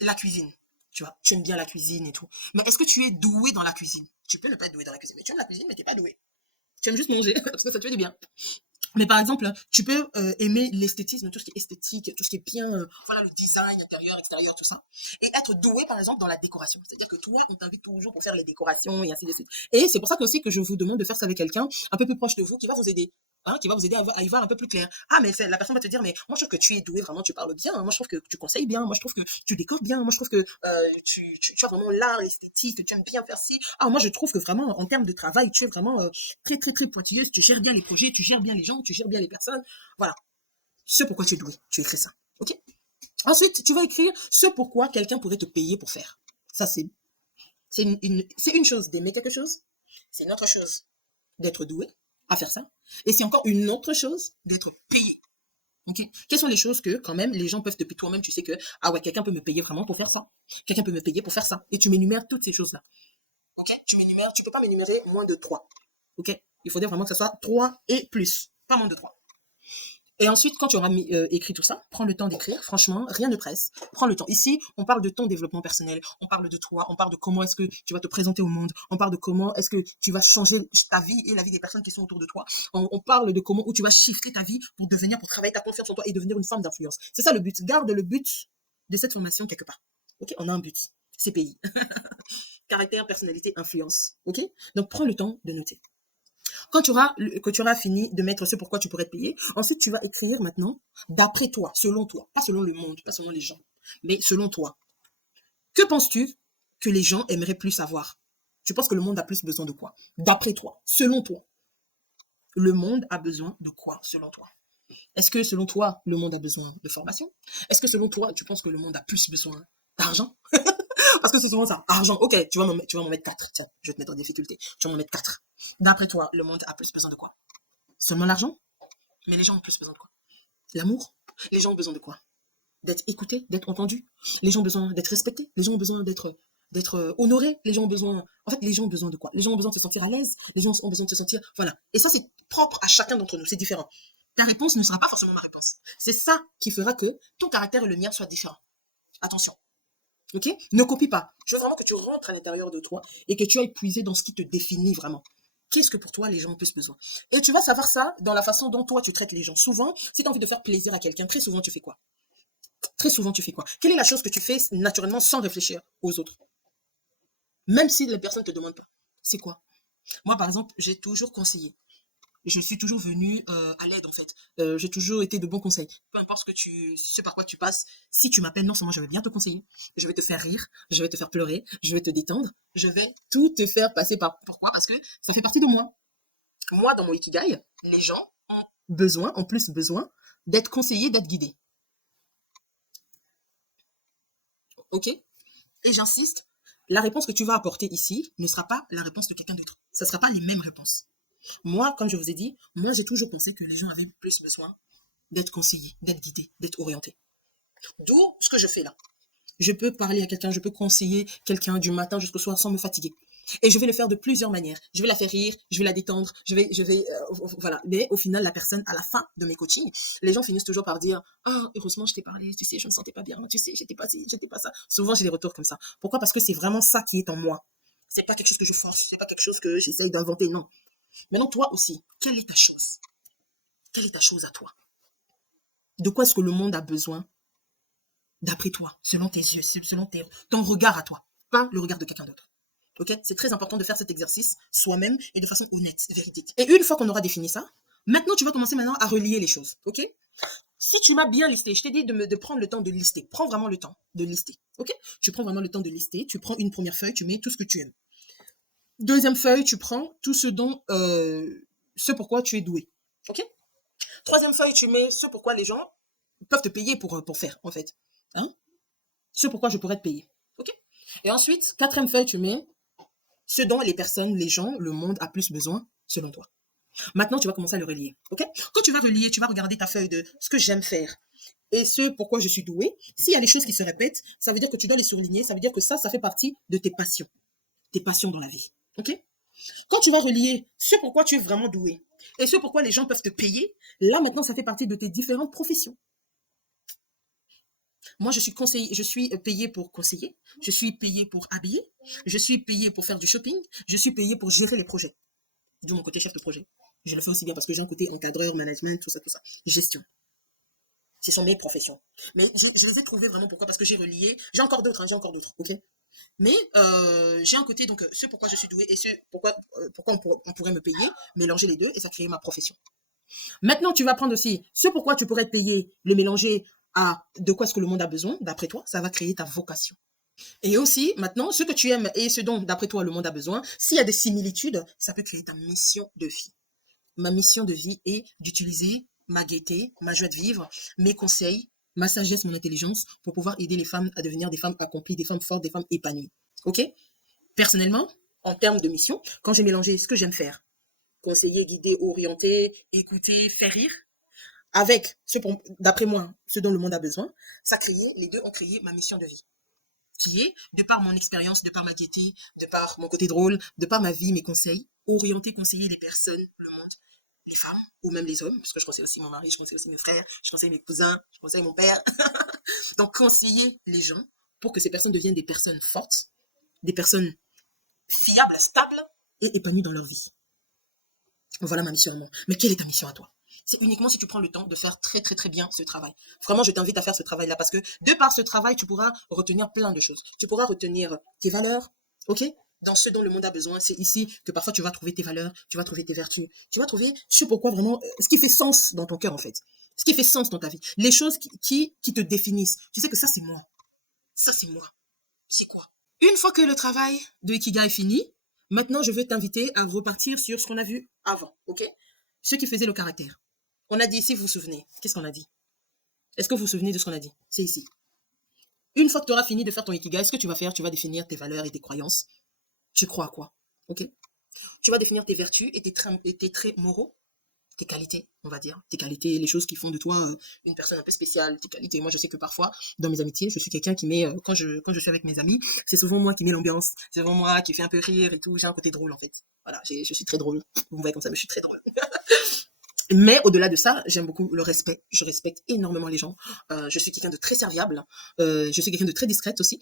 la cuisine. Tu vois, tu aimes bien la cuisine et tout. Mais est-ce que tu es doué dans la cuisine? Tu peux ne pas être doué dans la cuisine, mais tu aimes la cuisine, mais tu n'es pas doué. Tu aimes juste manger parce que ça te fait du bien. Mais par exemple, tu peux aimer l'esthétisme, tout ce qui est esthétique, tout ce qui est bien, voilà, le design intérieur, extérieur, tout ça. Et être doué, par exemple, dans la décoration. C'est-à-dire que toi, on t'invite toujours pour faire les décorations et ainsi de suite. Et c'est pour ça que aussi que je vous demande de faire ça avec quelqu'un un peu plus proche de vous qui va vous aider. Hein, qui va vous aider à y voir un peu plus clair. Ah, mais la personne va te dire, mais moi je trouve que tu es doué, vraiment, tu parles bien. Moi je trouve que tu conseilles bien. Moi je trouve que tu décores bien. Moi je trouve que tu as vraiment l'art, l'esthétique, que tu aimes bien faire ci. Ah, moi je trouve que vraiment, en termes de travail, tu es vraiment très, très, très pointilleuse. Tu gères bien les projets, tu gères bien les gens, tu gères bien les personnes. Voilà. Ce pourquoi tu es doué. Tu écris ça. OK. Ensuite, tu vas écrire ce pourquoi quelqu'un pourrait te payer pour faire. Ça, c'est une chose d'aimer quelque chose. C'est une autre chose d'être doué à faire ça. Et c'est encore une autre chose d'être payé. Okay. Quelles sont les choses que, quand même, les gens peuvent te payer? Toi-même, tu sais que, ah ouais, quelqu'un peut me payer vraiment pour faire ça. Quelqu'un peut me payer pour faire ça. Et tu m'énumères toutes ces choses-là. Ok. Tu peux pas m'énumérer moins de 3. Ok. Il faudrait vraiment que ce soit 3 et plus. Pas moins de 3. Et ensuite, quand tu auras écrit tout ça, prends le temps d'écrire. Franchement, rien ne presse. Prends le temps. Ici, on parle de ton développement personnel. On parle de toi. On parle de comment est-ce que tu vas te présenter au monde. On parle de comment est-ce que tu vas changer ta vie et la vie des personnes qui sont autour de toi. On parle de comment où tu vas shifter ta vie pour travailler ta confiance en toi et devenir une femme d'influence. C'est ça le but. Garde le but de cette formation quelque part. Ok, on a un but. CPI. Caractère, personnalité, influence. Ok. Donc prends le temps de noter. Quand tu auras fini de mettre ce pourquoi tu pourrais te payer, ensuite tu vas écrire maintenant d'après toi, selon toi, pas selon le monde, pas selon les gens, mais selon toi. Que penses-tu que les gens aimeraient plus savoir? Tu penses que le monde a plus besoin de quoi? D'après toi, selon toi. Le monde a besoin de quoi, selon toi? Est-ce que selon toi, le monde a besoin de formation? Est-ce que selon toi, tu penses que le monde a plus besoin d'argent? Parce que c'est souvent ça. Argent, ok, tu vas m'en mettre 4. Tiens, je vais te mettre en difficulté. Tu vas m'en mettre 4. D'après toi, le monde a plus besoin de quoi? Seulement l'argent? Mais les gens ont plus besoin de quoi? L'amour? Les gens ont besoin de quoi? D'être écoutés, d'être entendus. Les gens ont besoin d'être respectés. Les gens ont besoin d'être honorés. Les gens ont besoin... En fait, les gens ont besoin de quoi? Les gens ont besoin de se sentir à l'aise. Les gens ont besoin de se sentir... Voilà. Et ça, c'est propre à chacun d'entre nous. C'est différent. Ta réponse ne sera pas forcément ma réponse. C'est ça qui fera que ton caractère et le mien soient différents. Attention. Ok? Ne copie pas. Je veux vraiment que tu rentres à l'intérieur de toi et que tu ailles puiser dans ce qui te définit vraiment. Qu'est-ce que pour toi les gens ont plus besoin? Et tu vas savoir ça dans la façon dont toi tu traites les gens. Souvent, si tu as envie de faire plaisir à quelqu'un, très souvent tu fais quoi? Très souvent tu fais quoi? Quelle est la chose que tu fais naturellement sans réfléchir aux autres? Même si les personnes ne te demandent pas. C'est quoi? Moi par exemple, j'ai toujours conseillé. je suis toujours venue à l'aide en fait. J'ai toujours été de bons conseils. Peu importe ce par quoi tu passes, si tu m'appelles, non seulement je vais bien te conseiller, je vais te faire rire, je vais te faire pleurer, je vais te détendre, je vais tout te faire passer par. Pourquoi? Parce que ça fait partie de moi. Moi, dans mon Ikigai, les gens ont plus besoin d'être conseillés, d'être guidés. Ok? Et j'insiste, la réponse que tu vas apporter ici ne sera pas la réponse de quelqu'un d'autre. Ce ne sera pas les mêmes réponses. Moi, comme je vous ai dit, moi j'ai toujours pensé que les gens avaient plus besoin d'être conseillés, d'être guidés, d'être orientés. D'où ce que je fais là. Je peux parler à quelqu'un, je peux conseiller quelqu'un du matin jusqu'au soir sans me fatiguer. Et je vais le faire de plusieurs manières. Je vais la faire rire, je vais la détendre, voilà. Mais au final, la personne, à la fin de mes coachings, les gens finissent toujours par dire, ah, heureusement, je t'ai parlé, tu sais, je me sentais pas bien, tu sais, j'étais pas ci, j'étais pas ça. Souvent, j'ai des retours comme ça. Pourquoi? Parce que c'est vraiment ça qui est en moi. C'est pas quelque chose que je force, c'est pas quelque chose que j'essaye d'inventer, non. Maintenant, toi aussi, quelle est ta chose? Quelle est ta chose à toi? De quoi est-ce que le monde a besoin d'après toi, selon tes yeux, selon ton regard à toi, pas le regard de quelqu'un d'autre. Ok? C'est très important de faire cet exercice soi-même et de façon honnête, véridique. Et une fois qu'on aura défini ça, maintenant tu vas commencer maintenant à relier les choses. Ok? Si tu m'as bien listé, je t'ai dit de prendre le temps de lister. Prends vraiment le temps de lister. Ok? Tu prends vraiment le temps de lister. Tu prends une première feuille, tu mets tout ce que tu aimes. Deuxième feuille, tu prends tout ce pourquoi tu es doué. Ok? Troisième feuille, tu mets ce pourquoi les gens peuvent te payer pour faire, en fait. Hein? Ce pourquoi je pourrais te payer. Ok? Et ensuite, quatrième feuille, tu mets ce dont les personnes, les gens, le monde a plus besoin, selon toi. Maintenant, tu vas commencer à le relier. Ok? Quand tu vas relier, tu vas regarder ta feuille de ce que j'aime faire et ce pourquoi je suis douée. S'il y a des choses qui se répètent, ça veut dire que tu dois les surligner. Ça veut dire que ça fait partie de tes passions dans la vie. Ok? Quand tu vas relier ce pourquoi tu es vraiment doué et ce pourquoi les gens peuvent te payer, là maintenant, ça fait partie de tes différentes professions. Moi, je suis payée pour conseiller, je suis payée pour habiller, je suis payée pour faire du shopping, je suis payée pour gérer les projets. D'où mon côté chef de projet. Je le fais aussi bien parce que j'ai un côté encadreur, management, tout ça, tout ça. Gestion. Ce sont mes professions. Mais je les ai trouvées vraiment pourquoi? Parce que j'ai relié. J'ai encore d'autres, ok? Mais j'ai un côté, donc, ce pourquoi je suis douée et ce pourquoi on pourrait me payer, mélanger les deux et ça crée ma profession. Maintenant, tu vas prendre aussi ce pourquoi tu pourrais te payer, le mélanger à de quoi est-ce que le monde a besoin, d'après toi, ça va créer ta vocation. Et aussi, maintenant, ce que tu aimes et ce dont, d'après toi, le monde a besoin, s'il y a des similitudes, ça peut créer ta mission de vie. Ma mission de vie est d'utiliser ma gaieté, ma joie de vivre, mes conseils, ma sagesse, mon intelligence pour pouvoir aider les femmes à devenir des femmes accomplies, des femmes fortes, des femmes épanouies. Ok? Personnellement, en termes de mission, quand j'ai mélangé ce que j'aime faire, conseiller, guider, orienter, écouter, faire rire, avec d'après moi, ce dont le monde a besoin, les deux ont créé ma mission de vie. Qui est, de par mon expérience, de par ma gaieté, de par mon côté drôle, de par ma vie, mes conseils, orienter, conseiller les personnes, le monde, les femmes ou même les hommes, parce que je conseille aussi mon mari, je conseille aussi mes frères, je conseille mes cousins, je conseille mon père. Donc, conseiller les gens pour que ces personnes deviennent des personnes fortes, des personnes fiables, stables et épanouies dans leur vie. Voilà ma mission à moi. Mais quelle est ta mission à toi? C'est uniquement si tu prends le temps de faire très très très bien ce travail. Vraiment, je t'invite à faire ce travail-là parce que de par ce travail, tu pourras retenir plein de choses. Tu pourras retenir tes valeurs, ok? Dans ce dont le monde a besoin, c'est ici que parfois tu vas trouver tes valeurs, tu vas trouver tes vertus, tu vas trouver ce pourquoi vraiment, ce qui fait sens dans ton cœur en fait, ce qui fait sens dans ta vie, les choses qui te définissent. Tu sais que ça c'est moi, ça c'est moi. C'est quoi? Une fois que le travail de Ikigai est fini, maintenant je veux t'inviter à repartir sur ce qu'on a vu avant, ok? Ce qui faisait le caractère. On a dit ici, vous vous souvenez, qu'est-ce qu'on a dit? Est-ce que vous vous souvenez de ce qu'on a dit? C'est ici. Une fois que tu auras fini de faire ton Ikigai, ce que tu vas faire, tu vas définir tes valeurs et tes croyances. Tu crois à quoi? Ok? Tu vas définir tes vertus et tes traits moraux, tes qualités, on va dire. Tes qualités, les choses qui font de toi une personne un peu spéciale, tes qualités. Moi, je sais que parfois, dans mes amitiés, je suis quelqu'un qui met, quand je suis avec mes amis, c'est souvent moi qui mets l'ambiance, c'est souvent moi qui fais un peu rire et tout. J'ai un côté drôle, en fait. Voilà, je suis très drôle. Vous me voyez comme ça, mais je suis très drôle. Mais au-delà de ça, j'aime beaucoup le respect. Je respecte énormément les gens. Je suis quelqu'un de très serviable. Je suis quelqu'un de très discrète aussi.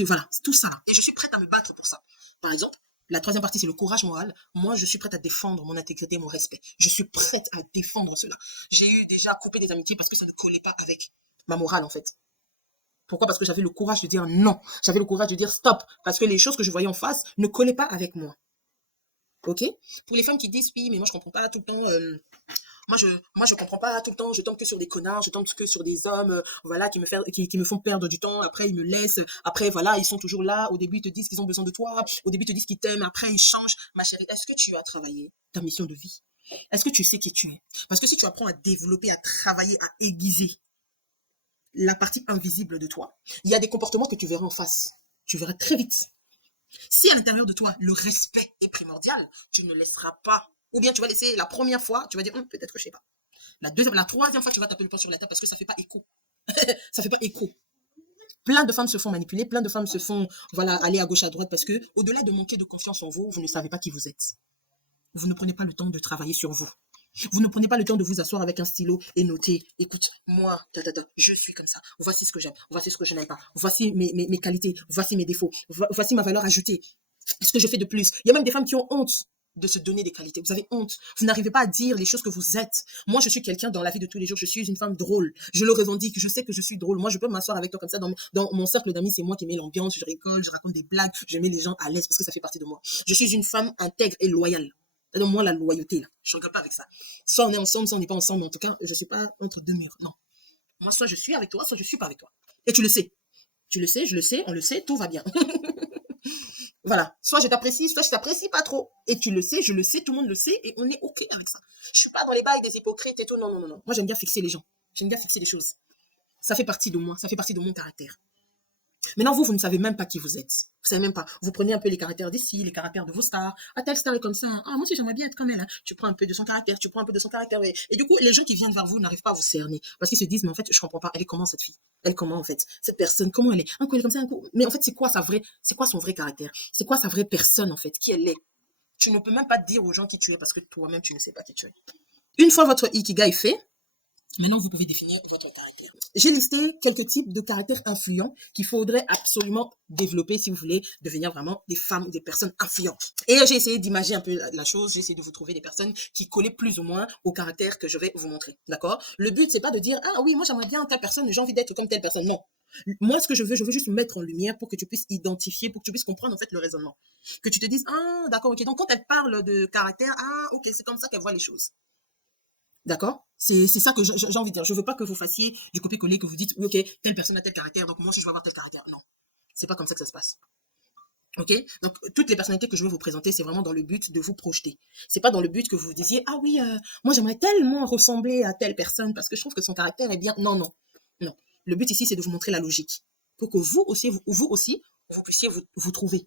Voilà, tout ça là. Et je suis prête à me battre pour ça. Par exemple, la troisième partie, c'est le courage moral. Moi, je suis prête à défendre mon intégrité, mon respect. Je suis prête à défendre cela. J'ai eu déjà coupé des amitiés parce que ça ne collait pas avec ma morale, en fait. Pourquoi? Parce que j'avais le courage de dire non. J'avais le courage de dire stop. Parce que les choses que je voyais en face ne collaient pas avec moi. ok? Pour les femmes qui disent, oui, mais moi, je comprends pas tout le temps, moi, je comprends pas tout le temps, je tombe que sur des connards, je tombe que sur des hommes, voilà, qui me font perdre du temps, après, ils me laissent, après, voilà, ils sont toujours là, au début, ils te disent qu'ils ont besoin de toi, au début, ils te disent qu'ils t'aiment, après, ils changent. Ma chérie, est-ce que tu as travaillé ta mission de vie? Est-ce que tu sais qui tu es? Parce que si tu apprends à développer, à travailler, à aiguiser la partie invisible de toi, il y a des comportements que tu verras en face. Tu verras très vite. Si à l'intérieur de toi, le respect est primordial, tu ne laisseras pas. Ou bien tu vas laisser la première fois, tu vas dire, peut-être que je sais pas. La deuxième, la troisième fois, tu vas taper le poing sur la table parce que ça fait pas écho. Ça fait pas écho. Plein de femmes se font manipuler, plein de femmes se font, voilà, aller à gauche, à droite parce que, au-delà de manquer de confiance en vous, vous ne savez pas qui vous êtes. Vous ne prenez pas le temps de travailler sur vous. Vous ne prenez pas le temps de vous asseoir avec un stylo et noter, écoute, moi, je suis comme ça. Voici ce que j'aime, voici ce que je n'aime pas. Voici mes qualités, voici mes défauts, voici ma valeur ajoutée. Ce que je fais de plus. Il y a même des femmes qui ont honte de se donner des qualités. Vous avez honte. Vous n'arrivez pas à dire les choses que vous êtes. Moi, je suis quelqu'un dans la vie de tous les jours. Je suis une femme drôle. Je le revendique. Je sais que je suis drôle. Moi, je peux m'asseoir avec toi comme ça. Dans mon cercle d'amis, c'est moi qui mets l'ambiance. Je rigole, je raconte des blagues. Je mets les gens à l'aise parce que ça fait partie de moi. Je suis une femme intègre et loyale. C'est-à-dire, moi, la loyauté, là. Je ne rigole pas avec ça. Soit on est ensemble, soit on n'est pas ensemble. Mais en tout cas, je ne suis pas entre deux murs. Non. Moi, soit je suis avec toi, soit je ne suis pas avec toi. Et tu le sais. Tu le sais, je le sais, on le sait, tout va bien. Voilà. Soit je t'apprécie, soit je t'apprécie pas trop. Et tu le sais, je le sais, tout le monde le sait, et on est OK avec ça. Je suis pas dans les bails des hypocrites et tout. Non, non, non, non. Moi, j'aime bien fixer les gens. J'aime bien fixer les choses. Ça fait partie de moi, ça fait partie de mon caractère. Maintenant, vous ne savez même pas qui vous êtes. Vous savez même pas. Vous prenez un peu les caractères d'ici, les caractères de vos stars. Ah, telle star est comme ça. Ah, moi aussi, j'aimerais bien être comme elle. Hein. Tu prends un peu de son caractère, tu prends un peu de son caractère. Ouais. Et du coup, les gens qui viennent vers vous n'arrivent pas à vous cerner. Parce qu'ils se disent, mais en fait, je comprends pas. Elle est comment, cette fille? Elle est comment, en fait? Cette personne, comment elle est? Un coup, elle est comme ça, un coup. Mais en fait, c'est quoi son vrai caractère? C'est quoi sa vraie personne, en fait? Qui elle est? Tu ne peux même pas dire aux gens qui tu es parce que toi-même, tu ne sais pas qui tu es. Une fois votre ikigai fait, maintenant, vous pouvez définir votre caractère. J'ai listé quelques types de caractères influents qu'il faudrait absolument développer si vous voulez devenir vraiment des femmes, des personnes influentes. Et j'ai essayé d'imaginer un peu la chose, j'ai essayé de vous trouver des personnes qui collaient plus ou moins au caractère que je vais vous montrer. D'accord? Le but, c'est pas de dire, ah oui, moi j'aimerais bien telle personne, j'ai envie d'être comme telle personne. Non. Moi, ce que je veux juste mettre en lumière pour que tu puisses identifier, pour que tu puisses comprendre en fait le raisonnement. Que tu te dises, ah d'accord, ok. Donc quand elle parle de caractère, ah ok, c'est comme ça qu'elle voit les choses. D'accord? C'est ça que j'ai envie de dire. Je veux pas que vous fassiez du copier-coller, que vous dites, oui, ok, telle personne a tel caractère, donc moi aussi je vais avoir tel caractère. Non, c'est pas comme ça que ça se passe. Ok? Donc toutes les personnalités que je vais vous présenter, c'est vraiment dans le but de vous projeter. C'est pas dans le but que vous vous disiez, ah oui, moi j'aimerais tellement ressembler à telle personne parce que je trouve que son caractère est bien. Non, non, non. Le but ici, c'est de vous montrer la logique pour que vous aussi, vous puissiez vous trouver.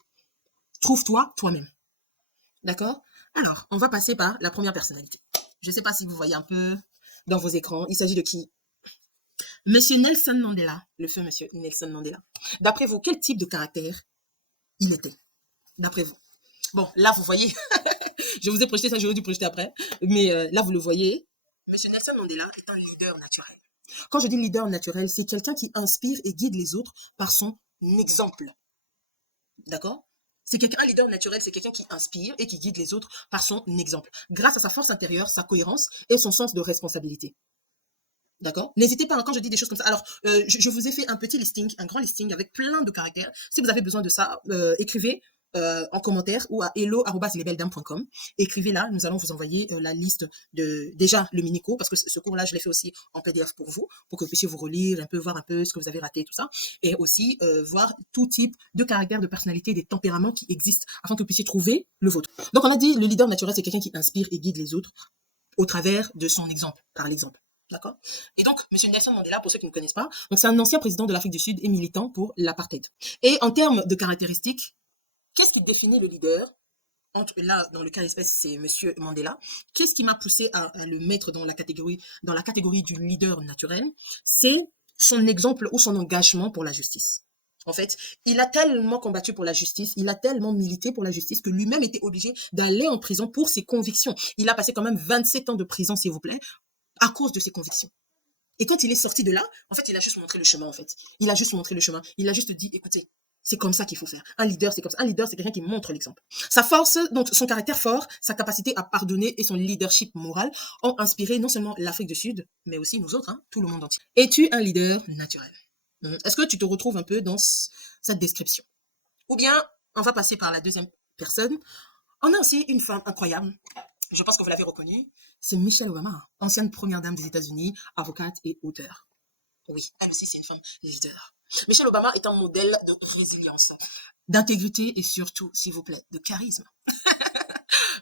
Trouve-toi toi-même. D'accord? Alors, on va passer par la première personnalité. Je ne sais pas si vous voyez un peu dans vos écrans. Il s'agit de qui? Monsieur Nelson Mandela, le feu monsieur Nelson Mandela. D'après vous, quel type de caractère il était? D'après vous. Bon, là, vous voyez, je vous ai projeté ça, j'aurais dû projeter après. Mais là, vous le voyez. Monsieur Nelson Mandela est un leader naturel. Quand je dis leader naturel, c'est quelqu'un qui inspire et guide les autres par son exemple. D'accord? Un leader naturel, c'est quelqu'un qui inspire et qui guide les autres par son exemple, grâce à sa force intérieure, sa cohérence et son sens de responsabilité. D'accord? N'hésitez pas, quand je dis des choses comme ça. Alors, je vous ai fait un petit listing, un grand listing avec plein de caractères. Si vous avez besoin de ça, écrivez en commentaire ou à hello@lesbellesdames.com. Écrivez là, nous allons vous envoyer la liste de déjà le mini-cours, parce que ce cours-là, je l'ai fait aussi en PDF pour vous, pour que vous puissiez vous relire un peu, voir un peu ce que vous avez raté, tout ça. Et aussi voir tout type de caractères, de personnalité, des tempéraments qui existent, afin que vous puissiez trouver le vôtre. Donc, on a dit, le leader naturel, c'est quelqu'un qui inspire et guide les autres au travers de son exemple, par l'exemple. D'accord? Et donc, M. Nelson Mandela, pour ceux qui ne connaissent pas, c'est un ancien président de l'Afrique du Sud et militant pour l'apartheid. Et en termes de caractéristiques, qu'est-ce qui définit le leader? Là, dans le cas d'espèce, c'est M. Mandela. Qu'est-ce qui m'a poussé à le mettre dans la catégorie du leader naturel? C'est son exemple ou son engagement pour la justice. En fait, il a tellement combattu pour la justice, il a tellement milité pour la justice que lui-même était obligé d'aller en prison pour ses convictions. Il a passé quand même 27 ans de prison, s'il vous plaît, à cause de ses convictions. Et quand il est sorti de là, en fait, il a juste montré le chemin, en fait. Il a juste montré le chemin. Il a juste dit, écoutez, c'est comme ça qu'il faut faire. Un leader, c'est comme ça. Un leader, c'est quelqu'un qui montre l'exemple. Sa force, donc son caractère fort, sa capacité à pardonner et son leadership moral ont inspiré non seulement l'Afrique du Sud, mais aussi nous autres, hein, tout le monde entier. Es-tu un leader naturel? Est-ce que tu te retrouves un peu dans cette description? Ou bien, on va passer par la deuxième personne. On a aussi une femme incroyable. Je pense que vous l'avez reconnue. C'est Michelle Obama, ancienne première dame des États-Unis, avocate et auteure. Oui, elle aussi, c'est une femme leader. Michelle Obama est un modèle de résilience, d'intégrité et surtout, s'il vous plaît, de charisme.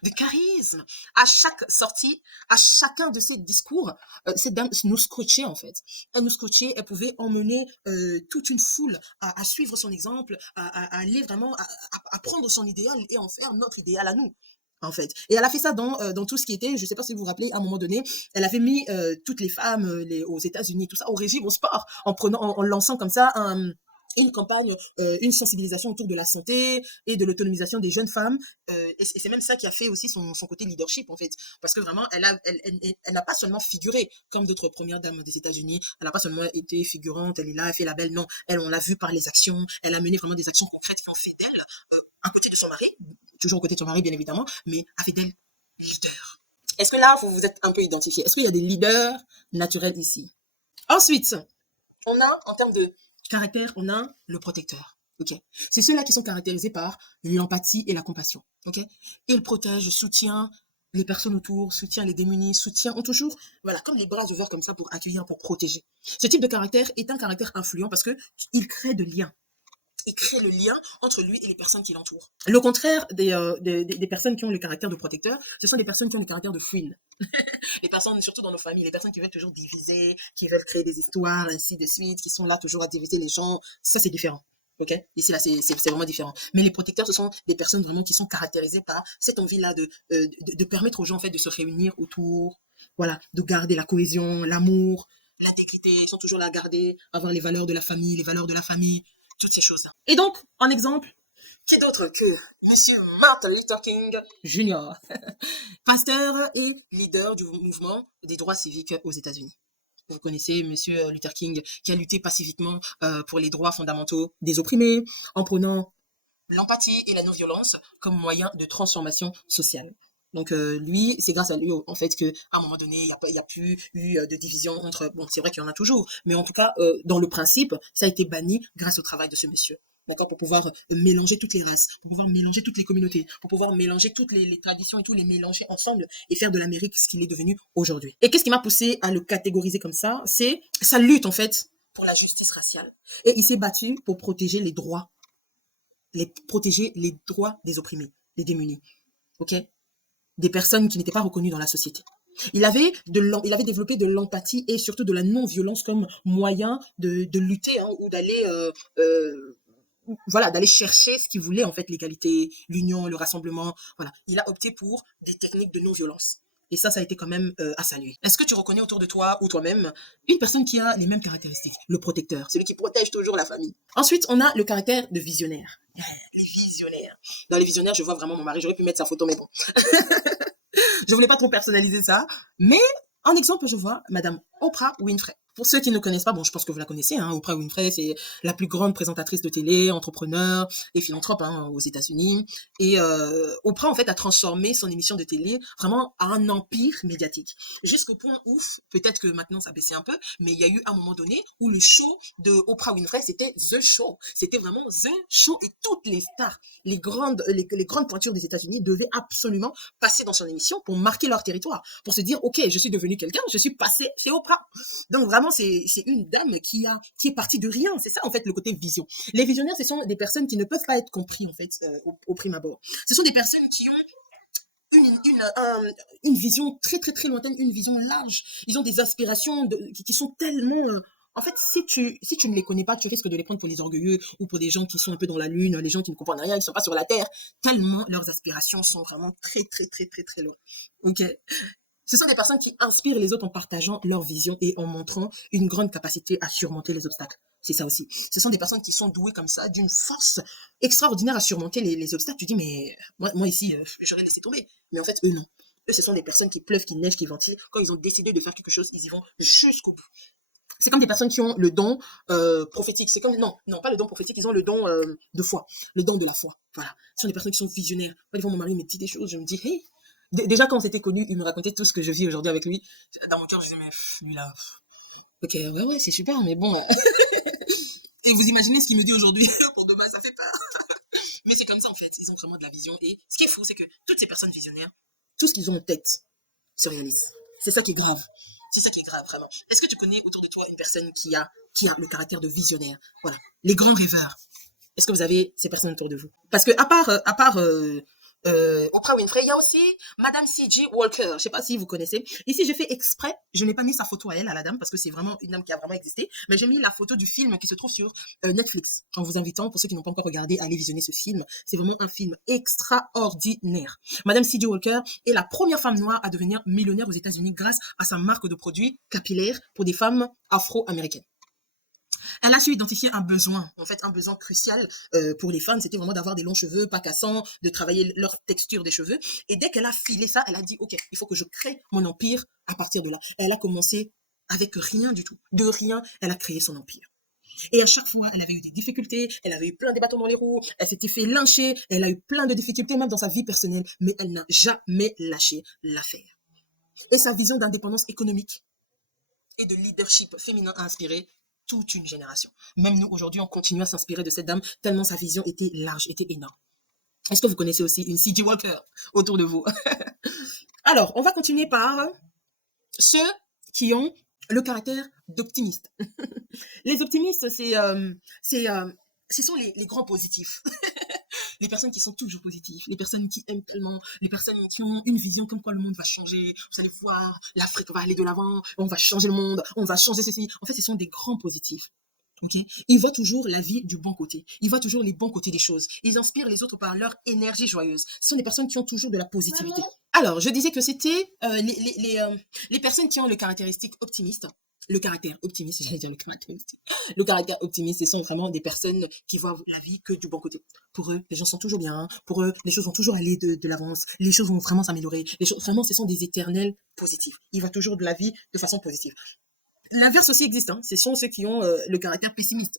De charisme. À chaque sortie, à chacun de ses discours, cette dame nous scotchait en fait. Elle nous scotchait, elle pouvait emmener toute une foule à suivre son exemple, à aller vraiment, à prendre son idéal et en faire notre idéal à nous. En fait. Et elle a fait ça dans tout ce qui était, je ne sais pas si vous vous rappelez, à un moment donné, elle avait mis toutes les femmes aux États-Unis, tout ça, au régime, au sport, en lançant comme ça une campagne, une sensibilisation autour de la santé et de l'autonomisation des jeunes femmes. Et c'est même ça qui a fait aussi son côté leadership, en fait. Parce que vraiment, elle n'a pas seulement figuré comme d'autres premières dames des États-Unis. Elle n'a pas seulement été figurante, elle est là, elle fait la belle. Non, elle, on l'a vu par les actions. Elle a mené vraiment des actions concrètes qui ont fait d'elle, à côté de son mari, toujours aux côtés de son mari, bien évidemment, mais a fait d'elle leader. Est-ce que là, vous vous êtes un peu identifié? Est-ce qu'il y a des leaders naturels ici? Ensuite, on a, en termes de caractère, on a le protecteur. Ok, c'est ceux-là qui sont caractérisés par l'empathie et la compassion. Ok, ils protègent, soutiennent les personnes autour, soutient les démunis, ont toujours, voilà, comme les bras ouverts comme ça pour accueillir, pour protéger. Ce type de caractère est un caractère influent parce que il crée de liens. Il crée le lien entre lui et les personnes qui l'entourent. Le contraire des personnes qui ont le caractère de protecteur, ce sont des personnes qui ont le caractère de fouine. Les personnes, surtout dans nos familles, les personnes qui veulent toujours diviser, qui veulent créer des histoires, ainsi de suite, qui sont là toujours à diviser les gens, ça c'est différent. Ok, ici là c'est vraiment différent. Mais les protecteurs, ce sont des personnes vraiment qui sont caractérisées par cette envie-là de permettre aux gens en fait de se réunir autour, voilà, de garder la cohésion, l'amour, l'intégrité. Ils sont toujours là à garder, avoir les valeurs de la famille, toutes ces choses-là. Et donc, en exemple, qui d'autre que Monsieur Martin Luther King Jr., pasteur et leader du mouvement des droits civiques aux États-Unis. Vous connaissez Monsieur Luther King qui a lutté pacifiquement pour les droits fondamentaux des opprimés en prenant l'empathie et la non-violence comme moyen de transformation sociale. Donc lui, c'est grâce à lui en fait que à un moment donné, il y a plus eu de division entre. Bon, c'est vrai qu'il y en a toujours, mais en tout cas, dans le principe, ça a été banni grâce au travail de ce monsieur. D'accord, pour pouvoir mélanger toutes les races, pour pouvoir mélanger toutes les communautés, pour pouvoir mélanger toutes les traditions et tout, les mélanger ensemble et faire de l'Amérique ce qu'il est devenu aujourd'hui. Et qu'est-ce qui m'a poussé à le catégoriser comme ça? C'est sa lutte en fait pour la justice raciale. Et il s'est battu pour protéger les droits des opprimés, des démunis, ok, des personnes qui n'étaient pas reconnues dans la société. Il avait développé de l'empathie et surtout de la non-violence comme moyen de lutter hein, ou d'aller voilà, d'aller chercher ce qu'il voulait en fait, l'égalité, l'union, le rassemblement. Voilà, il a opté pour des techniques de non-violence. Et ça a été quand même à saluer. Est-ce que tu reconnais autour de toi ou toi-même une personne qui a les mêmes caractéristiques? Le protecteur, celui qui protège toujours la famille. Ensuite, on a le caractère de visionnaire. Les visionnaires. Dans les visionnaires, je vois vraiment mon mari. J'aurais pu mettre sa photo, mais bon. Je voulais pas trop personnaliser ça. Mais en exemple, je vois Madame Oprah Winfrey. Pour ceux qui ne connaissent pas, bon, je pense que vous la connaissez, hein, Oprah Winfrey, c'est la plus grande présentatrice de télé, entrepreneur et philanthrope hein, aux États-Unis. Et Oprah, en fait, a transformé son émission de télé vraiment à un empire médiatique. Jusqu'au point où, peut-être que maintenant ça a baissé un peu, mais il y a eu un moment donné où le show de Oprah Winfrey, c'était The Show. C'était vraiment The Show et toutes les stars, les grandes pointures des États-Unis devaient absolument passer dans son émission pour marquer leur territoire, pour se dire, ok, je suis devenu quelqu'un, je suis passé chez Oprah. Donc vraiment, c'est une dame qui est partie de rien. C'est ça, en fait, le côté vision. Les visionnaires, ce sont des personnes qui ne peuvent pas être compris, en fait, au prime abord. Ce sont des personnes qui ont une vision très, très, très lointaine, une vision large. Ils ont des aspirations qui sont tellement... en fait, si tu ne les connais pas, tu risques de les prendre pour des orgueilleux ou pour des gens qui sont un peu dans la lune, les gens qui ne comprennent rien, qui ne sont pas sur la terre, tellement leurs aspirations sont vraiment très, très, très, très, très loin. Ok. Ce sont des personnes qui inspirent les autres en partageant leur vision et en montrant une grande capacité à surmonter les obstacles. C'est ça aussi. Ce sont des personnes qui sont douées comme ça, d'une force extraordinaire à surmonter les obstacles. Tu dis, mais moi ici, j'aurais laissé tomber. Mais en fait, eux, non. Eux, ce sont des personnes qui pleuvent, qui neigent, qui ventilent. Quand ils ont décidé de faire quelque chose, ils y vont jusqu'au bout. C'est comme des personnes qui ont le don prophétique. C'est comme non, pas le don prophétique. Ils ont le don de foi, le don de la foi. Voilà. Ce sont des personnes qui sont visionnaires. Quand ils voient mon mari me dit des choses, je me dis hey. Déjà quand on s'était connus, il me racontait tout ce que je vis aujourd'hui avec lui. Dans mon cœur, je disais mais lui là, ok ouais c'est super, mais bon. Et vous imaginez ce qu'il me dit aujourd'hui pour demain, ça fait peur. Mais c'est comme comme ça, en fait. Ils ont vraiment de la vision. Et ce qui est fou, c'est que toutes ces personnes visionnaires, tout ce qu'ils ont en tête se réalise. C'est ça qui est grave. C'est ça qui est grave, vraiment. Est-ce que tu connais autour de toi une personne qui a le caractère de visionnaire? Voilà. Les grands rêveurs. Est-ce que vous avez ces personnes autour de vous? Parce que Oprah Winfrey, il y a aussi Madame C.J. Walker. Je ne sais pas si vous connaissez. Ici, j'ai fait exprès. Je n'ai pas mis sa photo à elle, à la dame, parce que c'est vraiment une dame qui a vraiment existé. Mais j'ai mis la photo du film qui se trouve sur Netflix. En vous invitant, pour ceux qui n'ont pas encore regardé, à aller visionner ce film. C'est vraiment un film extraordinaire. Madame C.J. Walker est la première femme noire à devenir millionnaire aux États-Unis grâce à sa marque de produits capillaires pour des femmes afro-américaines. Elle a su identifier un besoin, en fait un besoin crucial pour les femmes, c'était vraiment d'avoir des longs cheveux, pas cassants, de travailler leur texture des cheveux. Et dès qu'elle a filé ça, elle a dit, ok, il faut que je crée mon empire à partir de là. Elle a commencé avec rien du tout. De rien, elle a créé son empire. Et à chaque fois, elle avait eu des difficultés, elle avait eu plein de bâtons dans les roues, elle s'était fait lyncher, elle a eu plein de difficultés même dans sa vie personnelle, mais elle n'a jamais lâché l'affaire. Et sa vision d'indépendance économique et de leadership féminin a inspiré toute une génération. Même nous, aujourd'hui, on continue à s'inspirer de cette dame, tellement sa vision était large, était énorme. Est-ce que vous connaissez aussi une C.J. Walker autour de vous? Alors, on va continuer par ceux qui ont le caractère d'optimiste. Les optimistes, ce sont les grands positifs. Les personnes qui sont toujours positives, les personnes qui aiment tellement, les personnes qui ont une vision comme quoi le monde va changer, vous allez voir, l'Afrique va aller de l'avant, on va changer le monde, on va changer ceci. En fait, ce sont des grands positifs. Okay? Ils voient toujours la vie du bon côté. Ils voient toujours les bons côtés des choses. Ils inspirent les autres par leur énergie joyeuse. Ce sont des personnes qui ont toujours de la positivité. Alors, je disais que c'était les personnes qui ont le caractéristique optimiste. Le caractère optimiste, j'allais dire le caractère optimiste. Le caractère optimiste, ce sont vraiment des personnes qui voient la vie que du bon côté. Pour eux, les gens sont toujours bien. Pour eux, les choses vont toujours aller de l'avance. Les choses vont vraiment s'améliorer. Vraiment, ce sont des éternels positifs. Ils voient toujours de la vie de façon positive. L'inverse aussi existe, hein. Ce sont ceux qui ont le caractère pessimiste.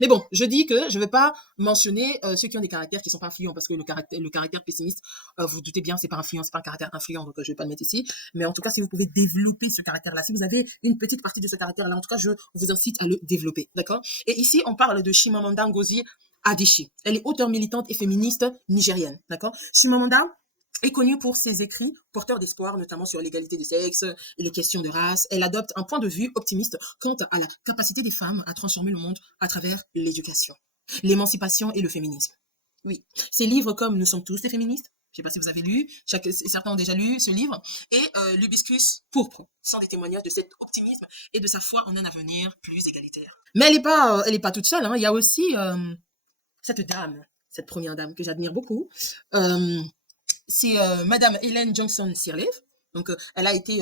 Mais bon, je dis que je ne vais pas mentionner ceux qui ont des caractères qui ne sont pas influents, parce que le caractère pessimiste, vous vous doutez bien, c'est pas influent, c'est pas un caractère influent, donc je ne vais pas le mettre ici. Mais en tout cas, si vous pouvez développer ce caractère-là, si vous avez une petite partie de ce caractère-là, en tout cas, je vous incite à le développer, d'accord? Et ici, on parle de Chimamanda Ngozi Adichie. Elle est auteure militante et féministe nigérienne, d'accord? Chimamanda est connue pour ses écrits porteurs d'espoir, notamment sur l'égalité des sexes et les questions de race. Elle adopte un point de vue optimiste quant à la capacité des femmes à transformer le monde à travers l'éducation, l'émancipation et le féminisme. Oui, ces livres comme Nous sommes tous des féministes, je ne sais pas si vous avez lu, certains ont déjà lu ce livre, et L'Hibiscus pourpre sont des témoignages de cet optimisme et de sa foi en un avenir plus égalitaire. Mais elle n'est pas toute seule, hein. Il y a aussi cette première dame que j'admire beaucoup, c'est Madame Ellen Johnson Sirleaf. Donc, elle a été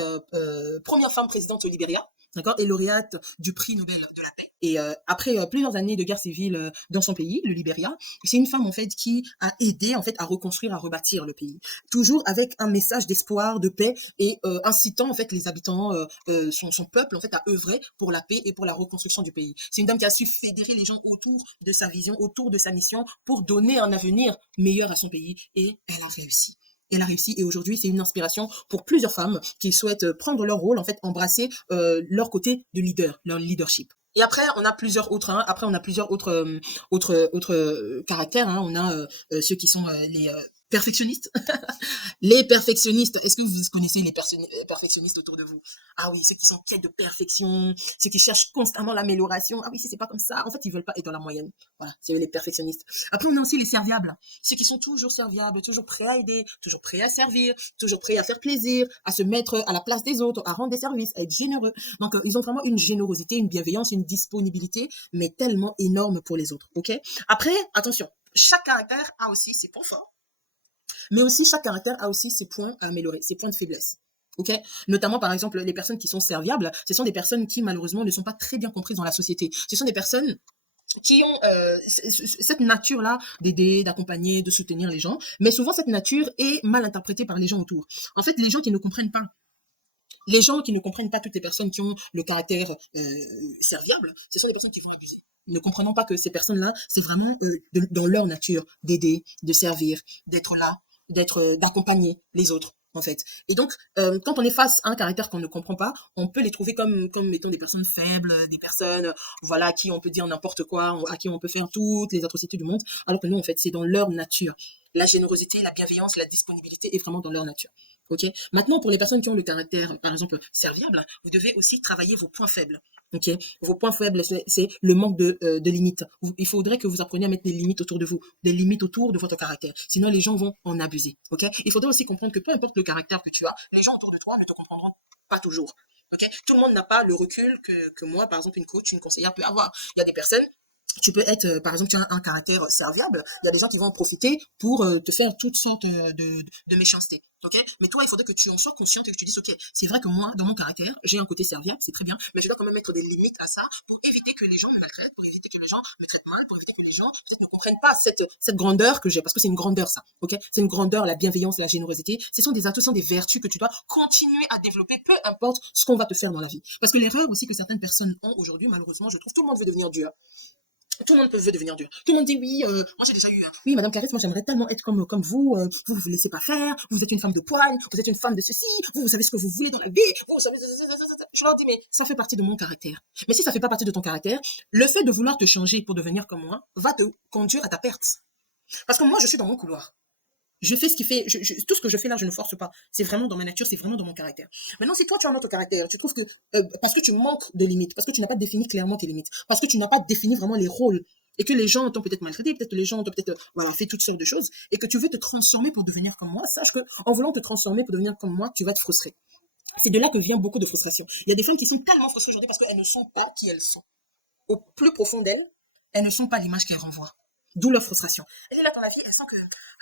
première femme présidente au Libéria, d'accord, et lauréate du prix Nobel de la paix. Et après plusieurs années de guerre civile dans son pays, le Libéria, c'est une femme en fait qui a aidé en fait à reconstruire, à rebâtir le pays, toujours avec un message d'espoir, de paix et incitant en fait les habitants, son peuple en fait à œuvrer pour la paix et pour la reconstruction du pays. C'est une dame qui a su fédérer les gens autour de sa vision, autour de sa mission pour donner un avenir meilleur à son pays et elle a réussi. Elle a réussi et aujourd'hui c'est une inspiration pour plusieurs femmes qui souhaitent prendre leur rôle, en fait embrasser leur côté de leader, leur leadership. Et après on a plusieurs autres, hein. Après on a plusieurs autres caractères, hein. On a ceux qui sont les perfectionnistes. Les perfectionnistes, est-ce que vous connaissez les perfectionnistes autour de vous? Ah oui, ceux qui sont en quête de perfection, ceux qui cherchent constamment l'amélioration. Ah oui, si c'est pas comme ça, en fait, ils veulent pas être dans la moyenne. Voilà, c'est les perfectionnistes. Après, on a aussi les serviables, ceux qui sont toujours serviables, toujours prêts à aider, toujours prêts à servir, toujours prêts à faire plaisir, à se mettre à la place des autres, à rendre des services, à être généreux. Donc, ils ont vraiment une générosité, une bienveillance, une disponibilité, mais tellement énorme pour les autres, ok? Après, attention, chaque caractère a aussi ses points forts, mais aussi chaque caractère a aussi ses points à améliorer, ses points de faiblesse. Okay? Notamment, par exemple, les personnes qui sont serviables, ce sont des personnes qui, malheureusement, ne sont pas très bien comprises dans la société. Ce sont des personnes qui ont cette nature-là d'aider, d'accompagner, de soutenir les gens, mais souvent, cette nature est mal interprétée par les gens autour. En fait, les gens qui ne comprennent pas toutes les personnes qui ont le caractère serviable, ce sont des personnes qui vont l'abuser. Ne comprenons pas que ces personnes-là, c'est vraiment dans leur nature d'aider, de servir, d'être là, d'accompagner les autres. en fait. Et donc, quand on est face à un caractère qu'on ne comprend pas, on peut les trouver comme étant des personnes faibles, des personnes, voilà, à qui on peut dire n'importe quoi, à qui on peut faire toutes les atrocités du monde, alors que nous, en fait, c'est dans leur nature. La générosité, la bienveillance, la disponibilité est vraiment dans leur nature. Ok. Maintenant, pour les personnes qui ont le caractère, par exemple, serviable, vous devez aussi travailler vos points faibles. Ok. Vos points faibles, c'est le manque de limites. Il faudrait que vous appreniez à mettre des limites autour de vous, des limites autour de votre caractère. Sinon, les gens vont en abuser. Ok. Il faudrait aussi comprendre que peu importe le caractère que tu as, les gens autour de toi ne te comprendront pas toujours. Ok. Tout le monde n'a pas le recul que moi, par exemple, une coach, une conseillère peut avoir. Il y a des personnes, tu peux être, par exemple, tu as un caractère serviable, il y a des gens qui vont en profiter pour te faire toutes sortes de méchanceté. Ok. Mais toi, il faudrait que tu en sois consciente et que tu dises, ok, c'est vrai que moi, dans mon caractère, j'ai un côté serviable, c'est très bien, mais je dois quand même mettre des limites à ça pour éviter que les gens me maltraitent, pour éviter que les gens me traitent mal, pour éviter que les gens peut-être ne comprennent pas cette grandeur que j'ai, parce que c'est une grandeur, ça. Ok. C'est une grandeur, la bienveillance, la générosité. Ce sont des atouts, ce sont des vertus que tu dois continuer à développer, peu importe ce qu'on va te faire dans la vie. Parce que l'erreur aussi que certaines personnes ont aujourd'hui, malheureusement, je trouve, tout le monde veut devenir Dieu. Tout le monde veut devenir dur. Tout le monde dit oui, moi j'ai déjà eu, oui, Madame Caresse, moi j'aimerais tellement être comme vous, vous laissez pas faire, vous êtes une femme de poigne, vous êtes une femme de ceci, vous savez ce que vous voulez dans la vie, vous savez, je leur dis, mais ça fait partie de mon caractère. Mais si ça fait pas partie de ton caractère, le fait de vouloir te changer pour devenir comme moi va te conduire à ta perte. Parce que moi, je suis dans mon couloir. Je fais ce qui fait, tout ce que je fais là, je ne force pas. C'est vraiment dans ma nature, c'est vraiment dans mon caractère. Maintenant, si toi tu as un autre caractère, tu trouves que parce que tu manques de limites, parce que tu n'as pas défini clairement tes limites, parce que tu n'as pas défini vraiment les rôles, et que les gens t'ont peut-être maltraité, peut-être que les gens t'ont peut-être voilà fait toutes sortes de choses, et que tu veux te transformer pour devenir comme moi, sache que en voulant te transformer pour devenir comme moi, tu vas te frustrer. C'est de là que vient beaucoup de frustration. Il y a des femmes qui sont tellement frustrées aujourd'hui parce qu'elles ne sont pas qui elles sont. Au plus profond d'elles, elles ne sont pas l'image qu'elles renvoient. D'où leur frustration. Elle est là dans la vie, elle sent que,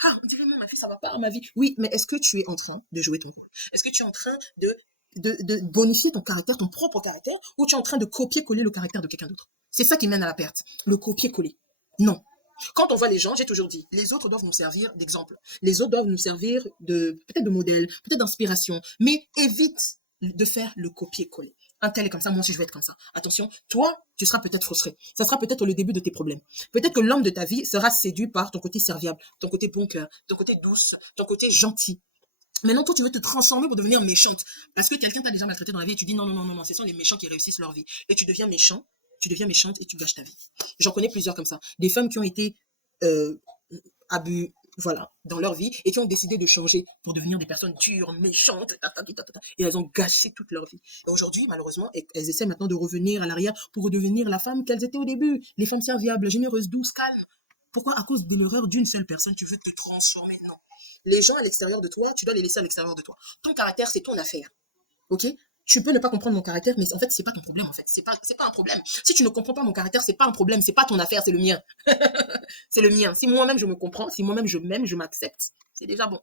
ah, on dirait, non, ma vie, ça va pas, ma vie. Oui, mais est-ce que tu es en train de jouer ton rôle? Est-ce que tu es en train de bonifier ton caractère, ton propre caractère, ou tu es en train de copier-coller le caractère de quelqu'un d'autre? C'est ça qui mène à la perte, le copier-coller. Non. Quand on voit les gens, j'ai toujours dit, les autres doivent nous servir d'exemple. Les autres doivent nous servir peut-être de modèle, peut-être d'inspiration, mais évite de faire le copier-coller. Un tel est comme ça, moi aussi je vais être comme ça. Attention, toi, tu seras peut-être frustré. Ça sera peut-être le début de tes problèmes. Peut-être que l'homme de ta vie sera séduit par ton côté serviable, ton côté bon cœur, ton côté douce, ton côté gentil. Maintenant, toi, tu veux te transformer pour devenir méchante. Parce que quelqu'un t'a déjà maltraité dans la vie et tu dis non, non, non, non, non, ce sont les méchants qui réussissent leur vie. Et tu deviens méchant, tu deviens méchante et tu gâches ta vie. J'en connais plusieurs comme ça. Des femmes qui ont été euh, abus, voilà, dans leur vie et qui ont décidé de changer pour devenir des personnes dures, méchantes, et elles ont gâché toute leur vie. Et aujourd'hui, malheureusement, elles essaient maintenant de revenir à l'arrière pour redevenir la femme qu'elles étaient au début. Les femmes serviables, généreuses, douces, calmes. Pourquoi, à cause de l'erreur d'une seule personne, tu veux te transformer? Non. Les gens à l'extérieur de toi, tu dois les laisser à l'extérieur de toi. Ton caractère, c'est ton affaire. Ok? Tu peux ne pas comprendre mon caractère, mais en fait, c'est pas ton problème, en fait. C'est pas un problème. Si tu ne comprends pas mon caractère, c'est pas un problème, c'est pas ton affaire, c'est le mien. C'est le mien. Si moi-même je me comprends, si moi-même je m'aime, je m'accepte, c'est déjà bon.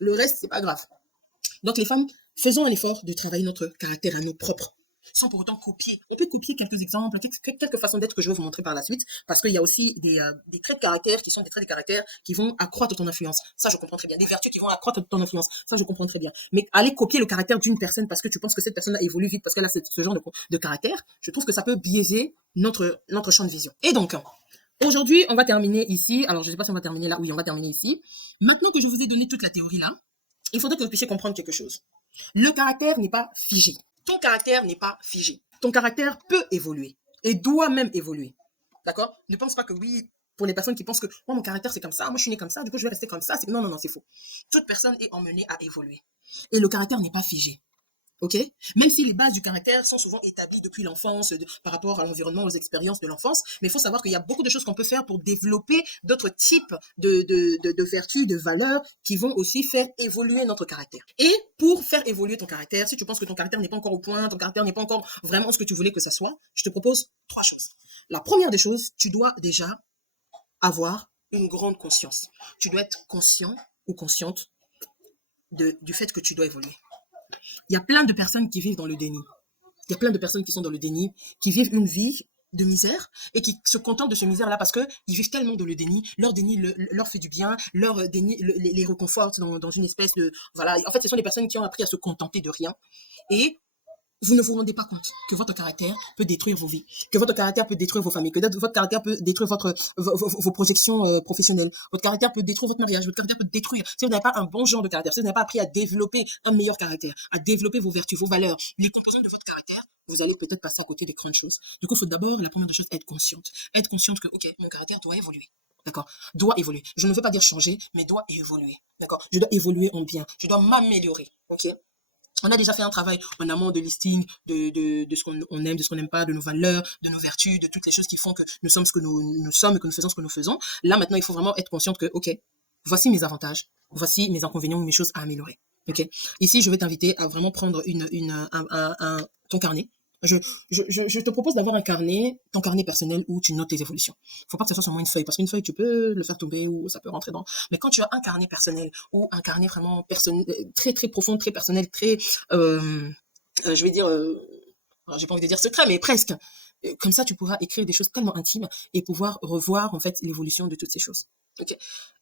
Le reste, c'est pas grave. Donc les femmes, faisons un effort de travailler notre caractère à nous propres, sans pour autant copier. On peut copier quelques exemples, quelques façons d'être que je vais vous montrer par la suite, parce qu'il y a aussi des traits de caractère qui sont des traits de caractère qui vont accroître ton influence. Ça, je comprends très bien. Des vertus qui vont accroître ton influence. Ça, je comprends très bien. Mais aller copier le caractère d'une personne parce que tu penses que cette personne a évolué vite, parce qu'elle a ce genre de caractère, je trouve que ça peut biaiser notre champ de vision. Et donc, aujourd'hui, on va terminer ici. Alors, je ne sais pas si on va terminer là. Oui, on va terminer ici. Maintenant que je vous ai donné toute la théorie là, il faudrait que vous puissiez comprendre quelque chose. Le caractère n'est pas figé. Ton caractère n'est pas figé. Ton caractère peut évoluer et doit même évoluer. D'accord? Ne pense pas que oui, pour les personnes qui pensent que moi, mon caractère, c'est comme ça, moi, je suis né comme ça, du coup, je vais rester comme ça. Non, non, non, c'est faux. Toute personne est emmenée à évoluer. Et le caractère n'est pas figé. Ok? Même si les bases du caractère sont souvent établies depuis l'enfance, par rapport à l'environnement, aux expériences de l'enfance, mais il faut savoir qu'il y a beaucoup de choses qu'on peut faire pour développer d'autres types de vertus, de valeurs qui vont aussi faire évoluer notre caractère. Et pour faire évoluer ton caractère, si tu penses que ton caractère n'est pas encore au point, ton caractère n'est pas encore vraiment ce que tu voulais que ça soit, je te propose 3 choses. La première des choses, tu dois déjà avoir une grande conscience. Tu dois être conscient ou consciente du fait que tu dois évoluer. Il y a plein de personnes qui vivent dans le déni. Il y a plein de personnes qui sont dans le déni, qui vivent une vie de misère et qui se contentent de ce misère-là parce qu'ils vivent tellement dans le déni, leur déni leur fait du bien, leur déni les réconforte dans une espèce de... Voilà, en fait, ce sont des personnes qui ont appris à se contenter de rien et vous ne vous rendez pas compte que votre caractère peut détruire vos vies, que votre caractère peut détruire vos familles, que votre caractère peut détruire vos projections professionnelles, votre caractère peut détruire votre mariage, votre caractère peut détruire, si vous n'avez pas un bon genre de caractère, si vous n'avez pas appris à développer un meilleur caractère, à développer vos vertus, vos valeurs, les composantes de votre caractère, vous allez peut-être passer à côté des grandes choses. Du coup, il faut d'abord, la première des choses, être consciente. Être consciente que, ok, mon caractère doit évoluer. D'accord? Doit évoluer. Je ne veux pas dire changer, mais doit évoluer. D'accord? Je dois évoluer en bien. Je dois m'améliorer. Ok? On a déjà fait un travail en amont de listing de ce qu'on aime, de ce qu'on n'aime pas, de nos valeurs, de nos vertus, de toutes les choses qui font que nous sommes ce que nous sommes et que nous faisons ce que nous faisons. Là, maintenant, il faut vraiment être consciente que, ok, voici mes avantages, voici mes inconvénients, mes choses à améliorer. Ok. Ici, je vais t'inviter à vraiment prendre ton carnet. Je te propose d'avoir un carnet, ton carnet personnel où tu notes tes évolutions. Faut pas que ce soit seulement une feuille, parce qu'une feuille, tu peux le faire tomber ou ça peut rentrer dans. Mais quand tu as un carnet personnel ou un carnet vraiment très, très profond, très personnel, très, je vais dire, alors j'ai pas envie de dire secret, mais presque. Comme ça, tu pourras écrire des choses tellement intimes et pouvoir revoir, en fait, l'évolution de toutes ces choses. Ok.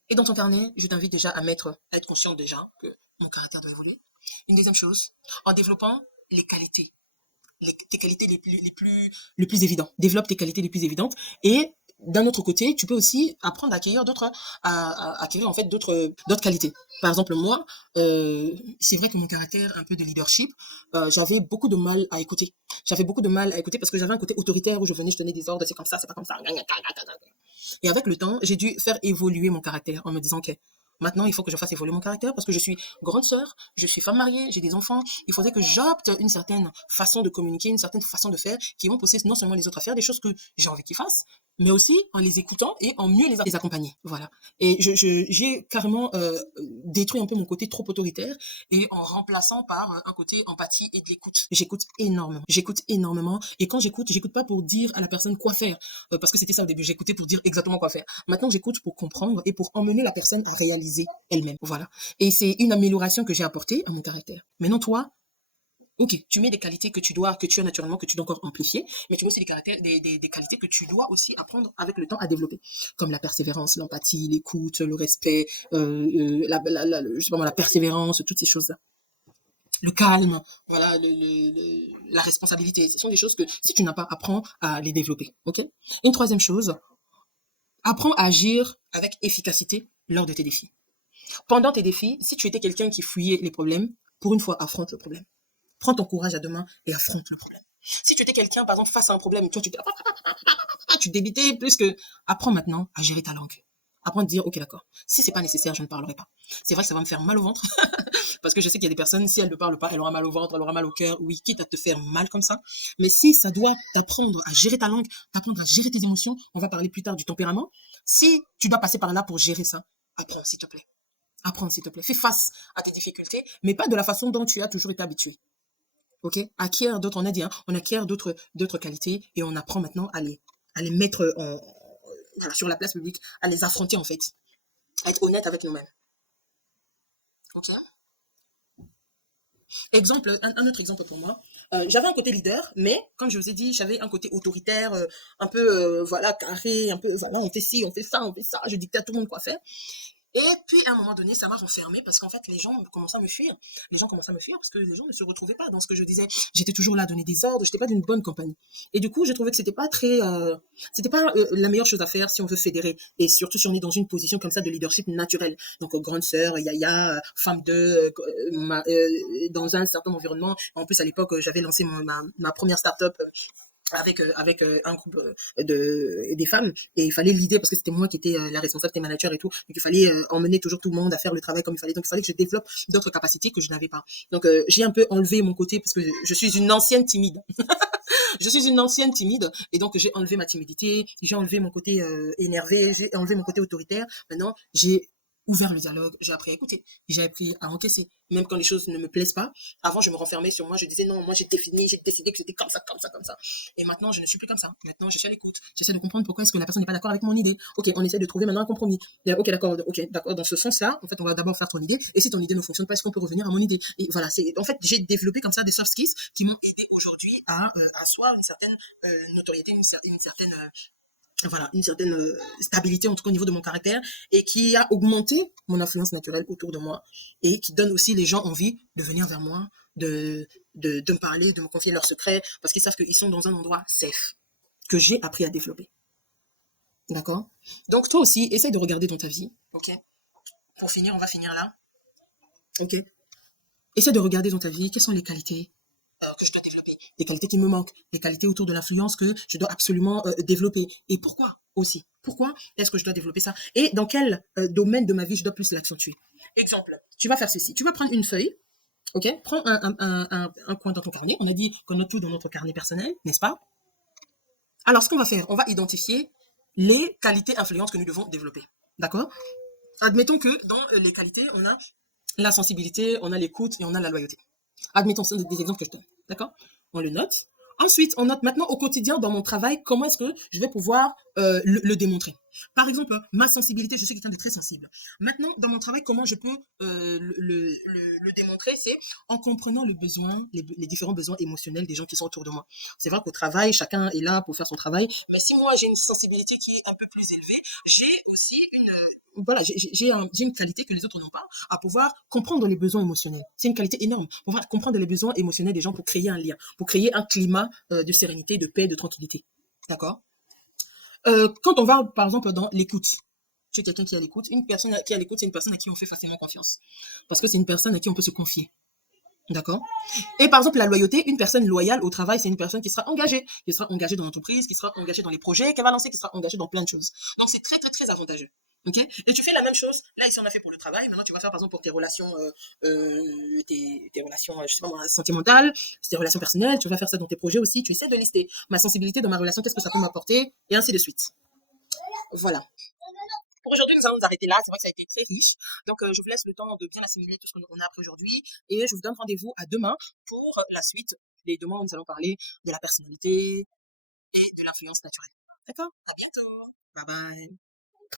Et dans ton carnet, je t'invite déjà à être conscient déjà que mon caractère doit évoluer. Une deuxième chose, en développant les qualités tes qualités les plus évidentes. Développe tes qualités les plus évidentes. Et d'un autre côté, tu peux aussi apprendre à acquérir acquérir en fait d'autres qualités. Par exemple, moi, c'est vrai que mon caractère un peu de leadership, j'avais beaucoup de mal à écouter. J'avais beaucoup de mal à écouter parce que j'avais un côté autoritaire où je venais, je donnais des ordres, c'est comme ça, c'est pas comme ça. Et avec le temps, j'ai dû faire évoluer mon caractère en me disant, ok, maintenant, il faut que je fasse évoluer mon caractère parce que je suis grande sœur, je suis femme mariée, j'ai des enfants. Il faudrait que j'opte une certaine façon de communiquer, une certaine façon de faire qui vont pousser non seulement les autres à faire des choses que j'ai envie qu'ils fassent, mais aussi en les écoutant et en mieux les accompagner. Voilà. Et j'ai carrément détruit un peu mon côté trop autoritaire et en remplaçant par un côté empathie et de l'écoute. J'écoute énormément. J'écoute énormément. Et quand j'écoute pas pour dire à la personne quoi faire, parce que c'était ça au début. J'écoutais pour dire exactement quoi faire. Maintenant, j'écoute pour comprendre et pour emmener la personne à réaliser elle-même. Voilà. Et c'est une amélioration que j'ai apportée à mon caractère. Maintenant, toi, ok, tu mets des qualités que tu as naturellement, que tu dois encore amplifier, mais tu mets aussi des qualités que tu dois aussi apprendre avec le temps à développer, comme la persévérance, l'empathie, l'écoute, le respect, je sais pas moi, la persévérance, toutes ces choses-là. Le calme, voilà, la responsabilité. Ce sont des choses que si tu n'as pas, apprends à les développer. Ok. Une troisième chose, apprends à agir avec efficacité lors de tes défis. Pendant tes défis, si tu étais quelqu'un qui fuyait les problèmes, pour une fois, affronte le problème. Prends ton courage à deux mains et affronte le problème. Si tu étais quelqu'un, par exemple, face à un problème, toi, tu débitais plus que... Apprends maintenant à gérer ta langue. Apprends à te dire, ok, d'accord. Si c'est pas nécessaire, je ne parlerai pas. C'est vrai que ça va me faire mal au ventre, parce que je sais qu'il y a des personnes, si elles ne parlent pas, elle aura mal au ventre, elle aura mal au cœur, oui, quitte à te faire mal comme ça. Mais si ça doit t'apprendre à gérer ta langue, t'apprendre à gérer tes émotions, on va parler plus tard du tempérament. Si tu dois passer par là pour gérer ça, apprends, s'il te plaît. Apprends, s'il te plaît. Fais face à tes difficultés, mais pas de la façon dont tu as toujours été habitué. Ok? Acquiert d'autres, on a dit, hein, on acquiert d'autres qualités et on apprend maintenant à les mettre sur la place publique, à les affronter en fait, à être honnête avec nous-mêmes. Ok? Exemple, un autre exemple pour moi. J'avais un côté leader, mais comme je vous ai dit, j'avais un côté autoritaire, un peu voilà carré, un peu voilà on fait ci, on fait ça. Je dictais à tout le monde quoi faire. Et puis, à un moment donné, ça m'a renfermé parce qu'en fait, les gens commençaient à me fuir. Les gens commençaient à me fuir parce que les gens ne se retrouvaient pas dans ce que je disais. J'étais toujours là à donner des ordres, j'étais pas d'une bonne compagnie. Et du coup, j'ai trouvé que c'était pas la meilleure chose à faire si on veut fédérer. Et surtout si on est dans une position comme ça de leadership naturel. Donc, grande sœur, yaya, femme de, dans un certain environnement. En plus, à l'époque, j'avais lancé ma première start-up avec un groupe des femmes et il fallait l'idée parce que c'était moi qui étais la responsable des managers et tout donc il fallait emmener toujours tout le monde à faire le travail comme il fallait donc il fallait que je développe d'autres capacités que je n'avais pas donc j'ai un peu enlevé mon côté parce que je suis une ancienne timide je suis une ancienne timide et donc j'ai enlevé ma timidité j'ai enlevé mon côté énervé j'ai enlevé mon côté autoritaire maintenant j'ai ouvert le dialogue, j'ai appris à écouter, j'ai appris à encaisser, même quand les choses ne me plaisent pas. Avant, je me renfermais sur moi, je disais non, moi j'ai défini, j'ai décidé que c'était comme ça, comme ça, comme ça. Et maintenant, je ne suis plus comme ça. Maintenant, je suis à l'écoute. J'essaie de comprendre pourquoi est-ce que la personne n'est pas d'accord avec mon idée. Ok, on essaie de trouver maintenant un compromis. Ok, d'accord. Dans ce sens-là, en fait, on va d'abord faire ton idée. Et si ton idée ne fonctionne pas, est-ce qu'on peut revenir à mon idée? Et voilà, en fait, j'ai développé comme ça des soft skills qui m'ont aidé aujourd'hui à asseoir une certaine notoriété, une certaine voilà, une certaine stabilité, en tout cas au niveau de mon caractère, et qui a augmenté mon influence naturelle autour de moi, et qui donne aussi les gens envie de venir vers moi, de me parler, de me confier leurs secrets, parce qu'ils savent qu'ils sont dans un endroit safe, que j'ai appris à développer. D'accord? Donc toi aussi, essaye de regarder dans ta vie, ok? Pour finir, on va finir là, ok? Essaie de regarder dans ta vie quelles sont les qualités que je dois développer, les qualités qui me manquent, les qualités autour de l'influence que je dois absolument développer. Et pourquoi aussi? Pourquoi est-ce que je dois développer ça? Et dans quel domaine de ma vie je dois plus l'accentuer? Exemple, tu vas faire ceci. Tu vas prendre une feuille, ok? Prends un coin dans ton carnet. On a dit qu'on note tout dans notre carnet personnel, n'est-ce pas? Alors, ce qu'on va faire, on va identifier les qualités influentes que nous devons développer. D'accord? Admettons que dans les qualités, on a la sensibilité, on a l'écoute et on a la loyauté. Admettons, c'est des exemples que je donne. D'accord? On le note. Ensuite, on note maintenant au quotidien dans mon travail comment est-ce que je vais pouvoir le démontrer. Par exemple, ma sensibilité, je suis quelqu'un de très sensible. Maintenant, dans mon travail, comment je peux le démontrer? C'est en comprenant le besoin, les différents besoins émotionnels des gens qui sont autour de moi. C'est vrai qu'au travail, chacun est là pour faire son travail, mais si moi j'ai une sensibilité qui est un peu plus élevée, j'ai aussi voilà, j'ai une qualité que les autres n'ont pas, à pouvoir comprendre les besoins émotionnels. C'est une qualité énorme, pouvoir comprendre les besoins émotionnels des gens pour créer un lien, pour créer un climat de sérénité, de paix, de tranquillité. D'accord? Quand on va, par exemple, dans l'écoute, tu es quelqu'un qui est à l'écoute, une personne qui est à l'écoute, c'est une personne à qui on fait facilement confiance. Parce que c'est une personne à qui on peut se confier. D'accord? Et par exemple, la loyauté, une personne loyale au travail, c'est une personne qui sera engagée dans l'entreprise, qui sera engagée dans les projets qu'elle va lancer, qui sera engagée dans plein de choses. Donc, c'est très, très, très avantageux. Ok? Et tu fais la même chose. Là, ici, on a fait pour le travail. Maintenant, tu vas faire, par exemple, pour tes relations, tes relations, je sais pas moi, sentimentales, tes relations personnelles. Tu vas faire ça dans tes projets aussi. Tu essaies de lister ma sensibilité dans ma relation, qu'est-ce que ça peut m'apporter, et ainsi de suite. Voilà. Pour aujourd'hui, nous allons nous arrêter là. C'est vrai que ça a été très riche. Donc, je vous laisse le temps de bien assimiler tout ce qu'on a appris aujourd'hui. Et je vous donne rendez-vous à demain pour la suite. Et demain, nous allons parler de la personnalité et de l'influence naturelle. D'accord? À bientôt. Bye bye.